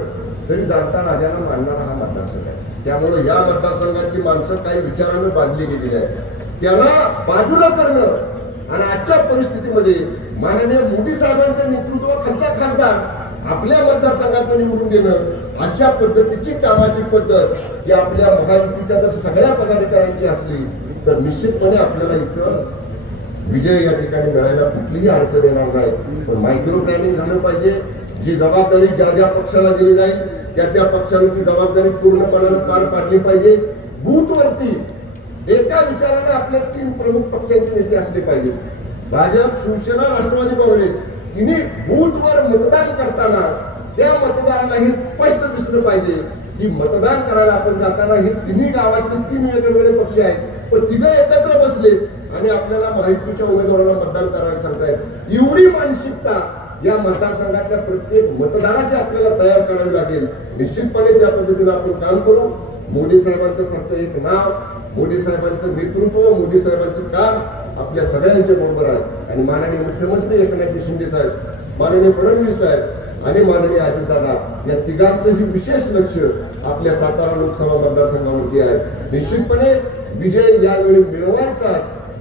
तरी जाणता राजाला मानणारा हा मतदारसंघ आहे. त्यामुळे या मतदारसंघातली माणसं काही विचारानं बांधली गेलेली आहेत, त्यांना बाजूला करणं आणि आजच्या परिस्थितीमध्ये माननीय मोदी साहेबांचं नेतृत्व खालचा खासदार आपल्या मतदारसंघात निवडून देणं अशा पद्धतीची कामाची पद्धत ही आपल्या महायुतीच्या जर सगळ्या पदाधिकाऱ्यांची असली तर निश्चितपणे आपल्याला इथं विजय या ठिकाणी मिळायला कुठलीही अडचण येणार नाही. पण मायक्रो प्लॅनिंग झालं पाहिजे. जी जबाबदारी ज्या पक्षाला दिली जाईल त्या पक्षाने ती जबाबदारी पूर्णपणे पार पाडली पाहिजे. बूथवरती एका विचाराने आपल्या 3 प्रमुख पक्षांचे नेते असले पाहिजे. भाजप, शिवसेना, राष्ट्रवादी काँग्रेस तिन्ही बूथवर मतदान करताना त्या मतदाराला हे स्पष्ट दिसलं पाहिजे की मतदान करायला आपण जाताना ही तिन्ही गावातले 3 वेगवेगळे पक्ष आहेत, पण तिघं एकत्र बसले आणि आपल्याला महायुतीच्या उमेदवाराला मतदान करायला सांगतायत. एवढी मानसिकता या मतदारसंघातल्या प्रत्येक मतदाराची आपल्याला तयार करावी लागेल. निश्चितपणे त्या पद्धतीने आपण काम करू. मोदी साहेबांचं सारखं एक नाव, मोदी साहेबांचं नेतृत्व, मोदी साहेबांचं काम आपल्या सगळ्यांच्या बरोबर आहे. आणि माननीय मुख्यमंत्री एकनाथ शिंदे साहेब, माननीय फडणवीस साहेब आणि माननीय अजितदादा या तिघांचंही विशेष लक्ष आपल्या सातारा लोकसभा मतदारसंघावरती आहे. निश्चितपणे विजय यावेळी मिळवायचा,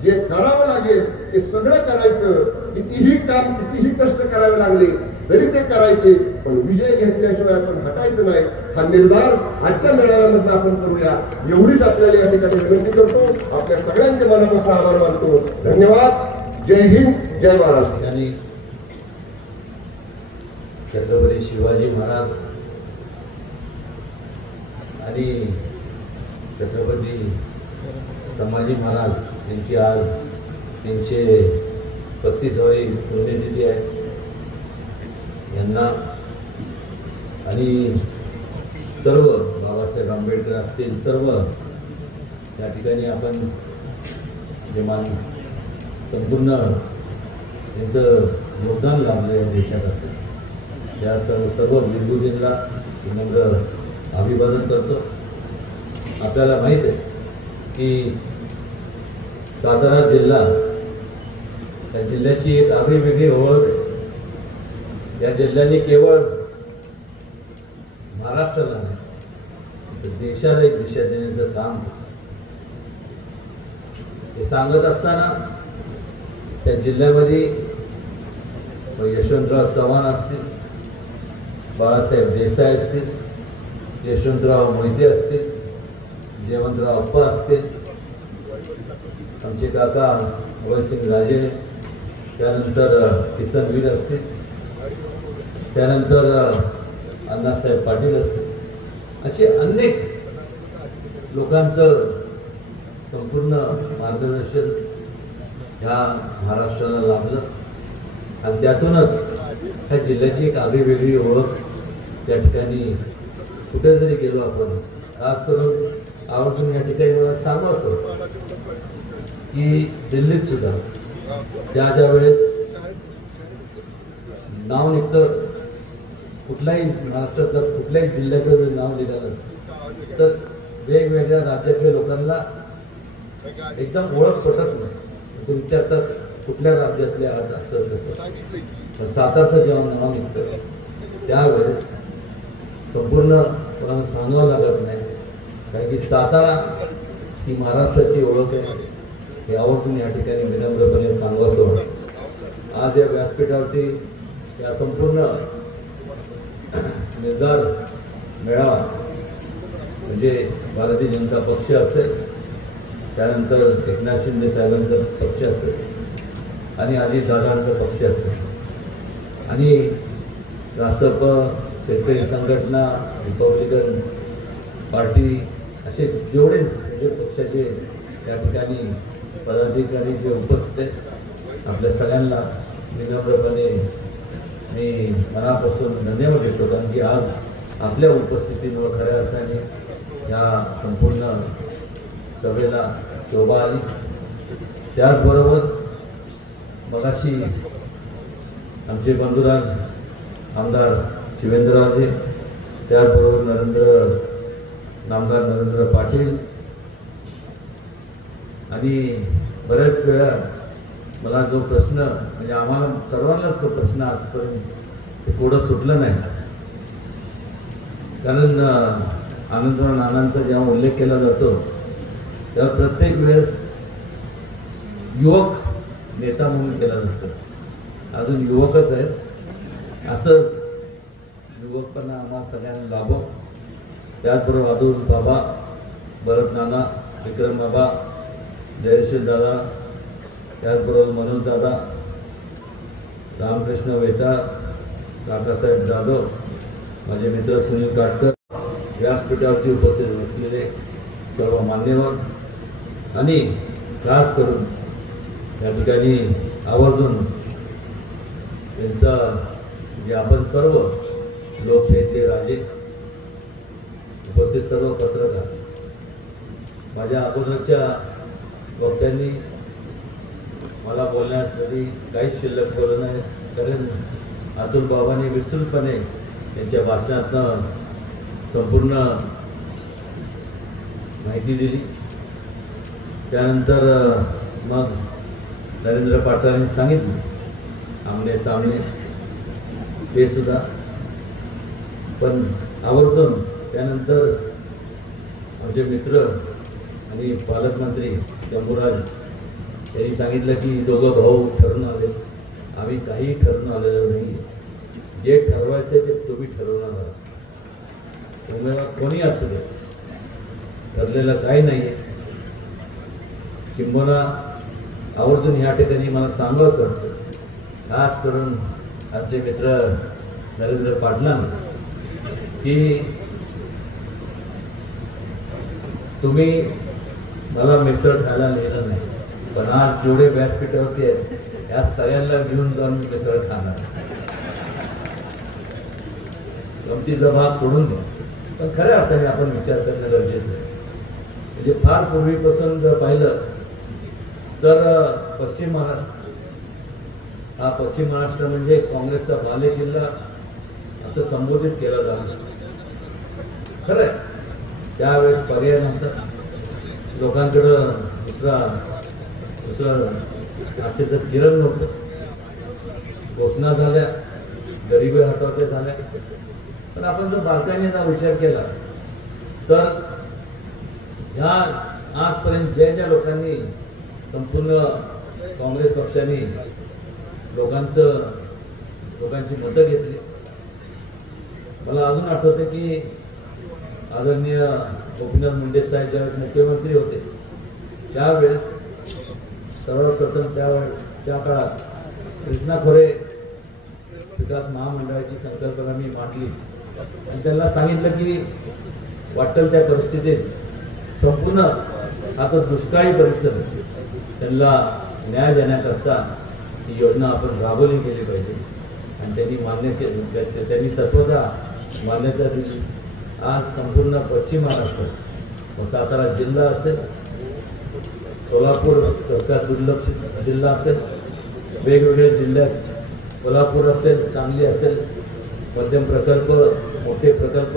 जे करावं लागेल ते सगळं करायचं. कितीही काम, कितीही कष्ट करावे लागले तरी ते करायचे, पण विजय घेतल्याशिवाय आपण हटायचं नाही. हा निर्धार आजच्या मेळाव्यामधून आपण करूया, एवढीच आपल्याला या ठिकाणी विनंती करतो. आपल्या सगळ्यांचे मनापासून आभार मानतो. धन्यवाद. जय हिंद, जय महाराष्ट्र. यांनी छत्रपती शिवाजी महाराज आणि छत्रपती संभाजी महाराज यांची आज 335वी पुण्यतिथी आहे. यांना आणि सर्व बाबासाहेब आंबेडकर असतील, सर्व या ठिकाणी आपण जेव्हा संपूर्ण त्यांचं योगदान लाभलं या देशात, या सर्व विभूतींना विनम्र अभिवादन करतो. आपल्याला माहीत आहे की सातारा जिल्हा, त्या जिल्ह्याची एक आगळीवेगळी ओळख आहे. या जिल्ह्याने केवळ महाराष्ट्राला नाही तर देशाला एक दिशा देण्याचं काम केलं. हे सांगत असताना त्या जिल्ह्यामध्ये यशवंतराव चव्हाण असतील, बाळासाहेब देसाई असतील, यशवंतराव मोहिते असतील, जयवंतराव अप्पा असतील, आमचे काका अभयसिंग राजे, त्यानंतर किसनवीर असतील, त्यानंतर अण्णासाहेब पाटील असतील, असे अनेक लोकांचं संपूर्ण मार्गदर्शन ह्या महाराष्ट्राला लाभलं. आणि त्यातूनच ह्या जिल्ह्याची एक आगळीवेगळी ओळख त्या ठिकाणी कुठे जरी गेलो आपण, खास करून आवर्जून या ठिकाणी मला सांगावं की दिल्लीत सुद्धा ज्या वेळेस नाव निघतं, कुठल्याही महाराष्ट्रात जर कुठल्याही जिल्ह्याचं जर नाव निघालं तर वेगवेगळ्या राज्यातल्या लोकांना एकदम ओळख पटत नाही. ते विचारतात कुठल्या राज्यातले आहात, असं तसं. पण सातारचं जेव्हा नाव निघतं त्यावेळेस संपूर्ण कोणाला सांगावं लागत नाही, कारण की सातारा ही महाराष्ट्राची ओळख आहे. हे आवर्जून या ठिकाणी विनम्रपणे सांगावंसं वाटतं. आज या व्यासपीठावरती या संपूर्ण निर्धार मेळावा म्हणजे भारतीय जनता पक्ष असेल, त्यानंतर एकनाथ शिंदे साहेबांचा पक्ष असेल आणि अजितदादांचा पक्ष असेल आणि रासप, शेतकरी संघटना, रिपब्लिकन पार्टी, असे जेवढे सगळे पक्षाचे या ठिकाणी पदाधिकारी जे उपस्थित आहेत, आपल्या सगळ्यांना विनम्रपणे मी मनापासून धन्यवाद देतो. कारण की आज आपल्या उपस्थितीमुळे खऱ्या अर्थाने या संपूर्ण सभेला शोभा आली. त्याचबरोबर मगाशी आमचे बंधुराज आमदार शिवेंद्रराजे, त्याचबरोबर नामदार नरेंद्र पाटील आणि बऱ्याच वेळा मला जो प्रश्न म्हणजे आम्हाला सर्वांनाच तो प्रश्न आजपर्यंत ते पुढं सुटलं नाही. कारण आनंदराव नानांचा जेव्हा उल्लेख केला जातो तेव्हा प्रत्येक वेळेस युवक नेता म्हणून केला जातो. अजून युवकच आहेत, असंच युवकपणा आम्हा सगळ्यांना लाभो. त्याचबरोबर अतुल बाबा, भरत नाना, विक्रम बाबा, जयश्री दादा, त्याचबरोबर मनोज दादा, रामकृष्ण वेता, काकासाहेब जाधव, माझे मित्र सुनील काटकर, व्यासपीठावरती उपस्थित असलेले सर्व मान्यवर, आणि खास करून या ठिकाणी आवर्जून त्यांचा जे आपण सर्व लोकशाहीतले राजे, उपस्थित सर्व पत्रकार, माझ्या अगोदरच्या वक्त्यांनी मला बोलण्यासाठी काहीच शिल्लक बोललं नाही, कारण अतुल बाबांनी विस्तृतपणे त्यांच्या भाषणातनं संपूर्ण माहिती दिली. त्यानंतर मग नरेंद्र पाटलांनी सांगितलं आमने सामने ते सुद्धा, पण आवर्जून त्यानंतर माझे मित्र आणि पालकमंत्री शंभूराज यांनी सांगितलं की दोघं भाऊ ठरून आले. आम्ही काही ठरून आलेलो नाही, जे ठरवायचं ते तुम्ही ठरवणार आहात. उमेदवार कोणी असू दे, ठरलेलं काही नाही आहे. किंबहुना आवर्जून ह्या ठिकाणी मला सांगावंच वाटतं, खास करून आमचे मित्र नरेंद्र पाटलांना, की तुम्ही मला मिसळ खायला नेलं नाही, पण आज जेवढे व्यासपीठावरती आहेत या सगळ्यांना घेऊन जाऊन मिसळ खाणार. गमतीचा भाग सोडून द्या, पण खऱ्या अर्थाने आपण विचार करणं गरजेचं आहे. म्हणजे फार पूर्वीपासून जर पाहिलं तर पश्चिम महाराष्ट्र हा पश्चिम महाराष्ट्र म्हणजे काँग्रेसचा बाले जिल्हा असं संबोधित केला जातो. खरं आहे, त्यावेळेस पर्याय नव्हता, लोकांकडं दुसरं आशेचं किरण नव्हतं. घोषणा झाल्या, गरिबी हटवते झाल्या, पण आपण जर बारकाईने विचार केला तर ह्या आजपर्यंत ज्या लोकांनी संपूर्ण काँग्रेस पक्षाने लोकांची मतं घेतली. मला अजून आठवते की आदरणीय गोपीनाथ मुंडे साहेब ज्यावेळेस मुख्यमंत्री होते त्यावेळेस सर्वप्रथम त्या काळात कृष्णा खोरे विकास महामंडळाची संकल्पना मी मांडली आणि त्यांना सांगितलं की वाटेल त्या परिस्थितीत संपूर्ण आता दुष्काळी परिस्थिती त्यांना न्याय देण्याकरता ही योजना आपण राबवली गेली पाहिजे. आणि त्यांनी मान्य केली, त्यांनी तत्वता मान्यता दिली. आज संपूर्ण पश्चिम महाराष्ट्र, सातारा जिल्हा असेल, सोलापूर सरकार दुर्लक्षित जिल्हा असेल, वेगवेगळ्या जिल्ह्यात कोल्हापूर असेल, सांगली असेल, मध्यम प्रकल्प, मोठे प्रकल्प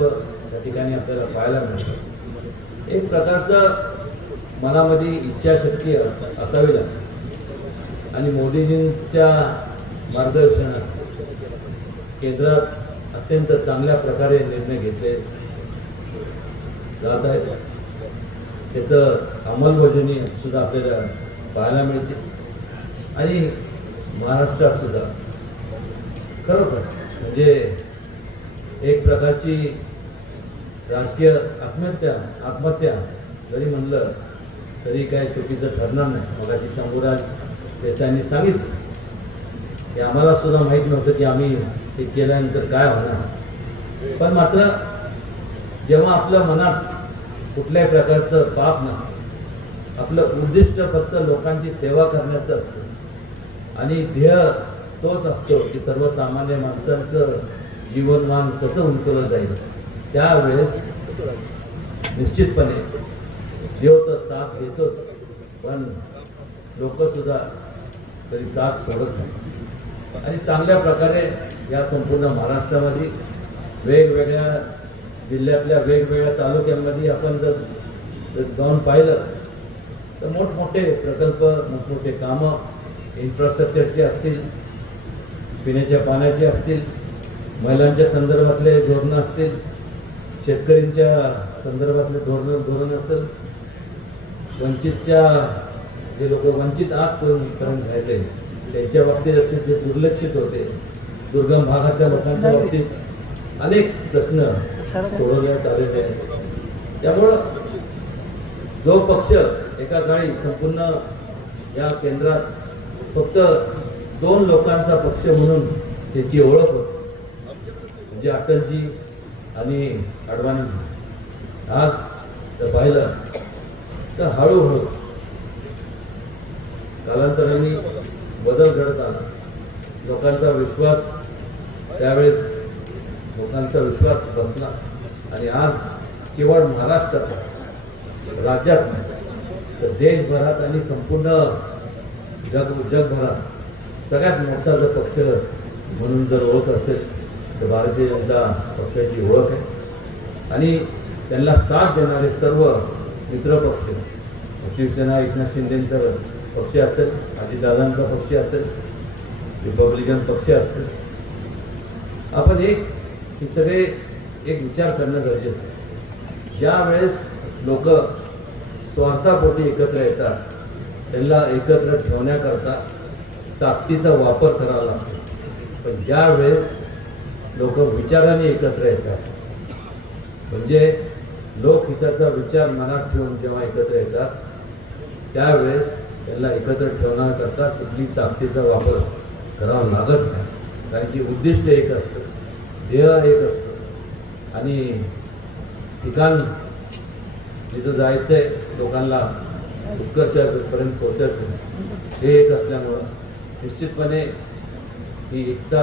या ठिकाणी आपल्याला पाहायला मिळतात. एक प्रकारचं मनामध्ये इच्छाशक्ती असावी लागते आणि मोदीजींच्या मार्गदर्शनात केंद्रात अत्यंत चांगल्या प्रकारे निर्णय घेतले जात आहेत. त्याचं अंमलबजावणी सुद्धा आपल्याला पाहायला मिळते. आणि महाराष्ट्रात सुद्धा खरोखर म्हणजे एक प्रकारची राजकीय आत्महत्या जरी म्हणलं तरी काय चुकीचं ठरणार नाही. मगाशी शंभूराज देसाईंनी सांगितलं की आम्हाला सुद्धा माहीत नव्हतं की आम्ही ते केल्यानंतर काय होणार. पण मात्र जेव्हा आपल्या मनात कुठल्याही प्रकारचं पाप नसतं, आपलं उद्दिष्ट फक्त लोकांची सेवा करण्याचं असतं आणि ध्येय तोच असतो की सर्वसामान्य माणसांचं जीवनमान कसं उंचवलं जाईल, त्यावेळेस निश्चितपणे देव तर साथ देतोच, पण लोक सुद्धा कधी साथ सोडत नाही. आणि चांगल्या प्रकारे या संपूर्ण महाराष्ट्रामध्ये वेगवेगळ्या जिल्ह्यातल्या वेगवेगळ्या तालुक्यांमध्ये आपण जर जाऊन पाहिलं तर मोठमोठे प्रकल्प, मोठमोठे कामं, इन्फ्रास्ट्रक्चरचे असतील, पिण्याच्या पाण्याचे असतील, महिलांच्या संदर्भातले धोरणं असतील, शेतकऱ्यांच्या संदर्भातले धोरण असेल, वंचितच्या जे लोक वंचित आजपर्यंत राहिले त्यांच्या बाबतीत असे जे दुर्लक्षित होते, दुर्गम भागातल्या लोकांच्या बाबतीत अनेक प्रश्न सोडवण्यात आलेले आहेत. त्यामुळं जो पक्ष एका काळी संपूर्ण या केंद्रात फक्त 2 लोकांचा पक्ष म्हणून त्याची ओळख होती, म्हणजे अटलजी आणि अडवाणीजी. आज जर पाहिलं तर हळूहळू कालांतराने बदल घडत आला. लोकांचा विश्वास त्यावेळेस विश्वास बसला आणि आज केवळ महाराष्ट्रात राज्यात नाही तर देशभरात आणि संपूर्ण जगभरात सगळ्यात मोठा जर पक्ष म्हणून जर ओळख असेल तर भारतीय जनता पक्षाची ओळख आहे. आणि त्यांना साथ देणारे सर्व मित्रपक्ष, शिवसेना एकनाथ शिंदेंचा पक्ष असेल, अजितदादांचा पक्ष असेल, रिपब्लिकन पक्ष असेल, आपण हे सगळे एक विचार करणं गरजेचं आहे. ज्या वेळेस लोक स्वार्थापोटी एकत्र येतात त्यांना एकत्र ठेवण्याकरता ताकदीचा वापर करावा लागतो. पण ज्या वेळेस लोक विचाराने एकत्र येतात म्हणजे लोकहिताचा विचार मनात ठेवून जेव्हा एकत्र येतात त्यावेळेस त्यांना एकत्र ठेवण्याकरता कुठली ताकदीचा वापर करावा लागत नाही. कारण की उद्दिष्ट एक असतं, ध्येय एक असतं आणि ठिकाण जिथं जायचं आहे लोकांना उत्कर्षापर्यंत पोहोचायचं हे एक असल्यामुळं निश्चितपणे ही एकता,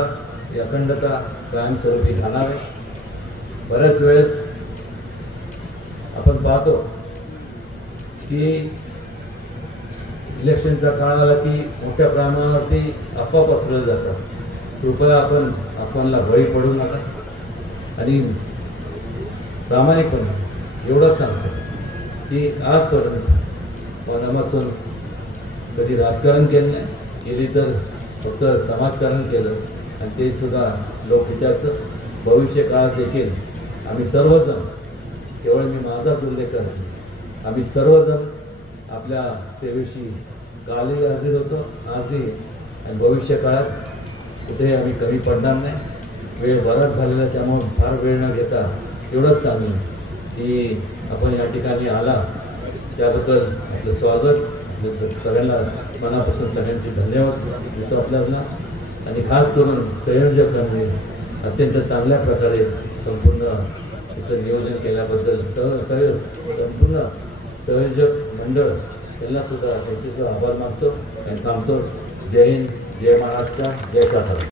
ही अखंडता कायमस्वरूपी राहणार आहे. बऱ्याच वेळेस आपण पाहतो की इलेक्शनचा काळ आला की मोठ्या प्रमाणावरती अफवा पसरवल्या जातात. कृपया आपण अफवांना बळी पडू नका आणि प्रामाणिकपणे एवढं सांगतो की आजपर्यंत मनापासून कधी राजकारण केलं नाही, केली तर फक्त समाजकारण केलं आणि ते सुद्धा लोकहिताचं. भविष्य काळात देखील आम्ही सर्वजण, केवळ मी माझाच उल्लेख करतो, आम्ही सर्वजण आपल्या सेवेशी कालही हजर होतो, आजही आणि भविष्य काळात कुठेही आम्ही कमी पडणार नाही. वेळ बराच झालेला त्यामुळे फार वेळ न घेता एवढंच सांगेन की आपण या ठिकाणी आला त्याबद्दल आपलं स्वागत, सगळ्यांना मनापासून सगळ्यांचे धन्यवाद देतो आपल्याला. आणि खास करून संयोजकांनी अत्यंत चांगल्या प्रकारे संपूर्ण त्याचं नियोजन केल्याबद्दल संपूर्ण संयोजक मंडळ त्यांना सुद्धा त्यांचे आभार मानतो आणि थांबतो. जय हिंद, जय महाराष्ट्र, जय सातारा.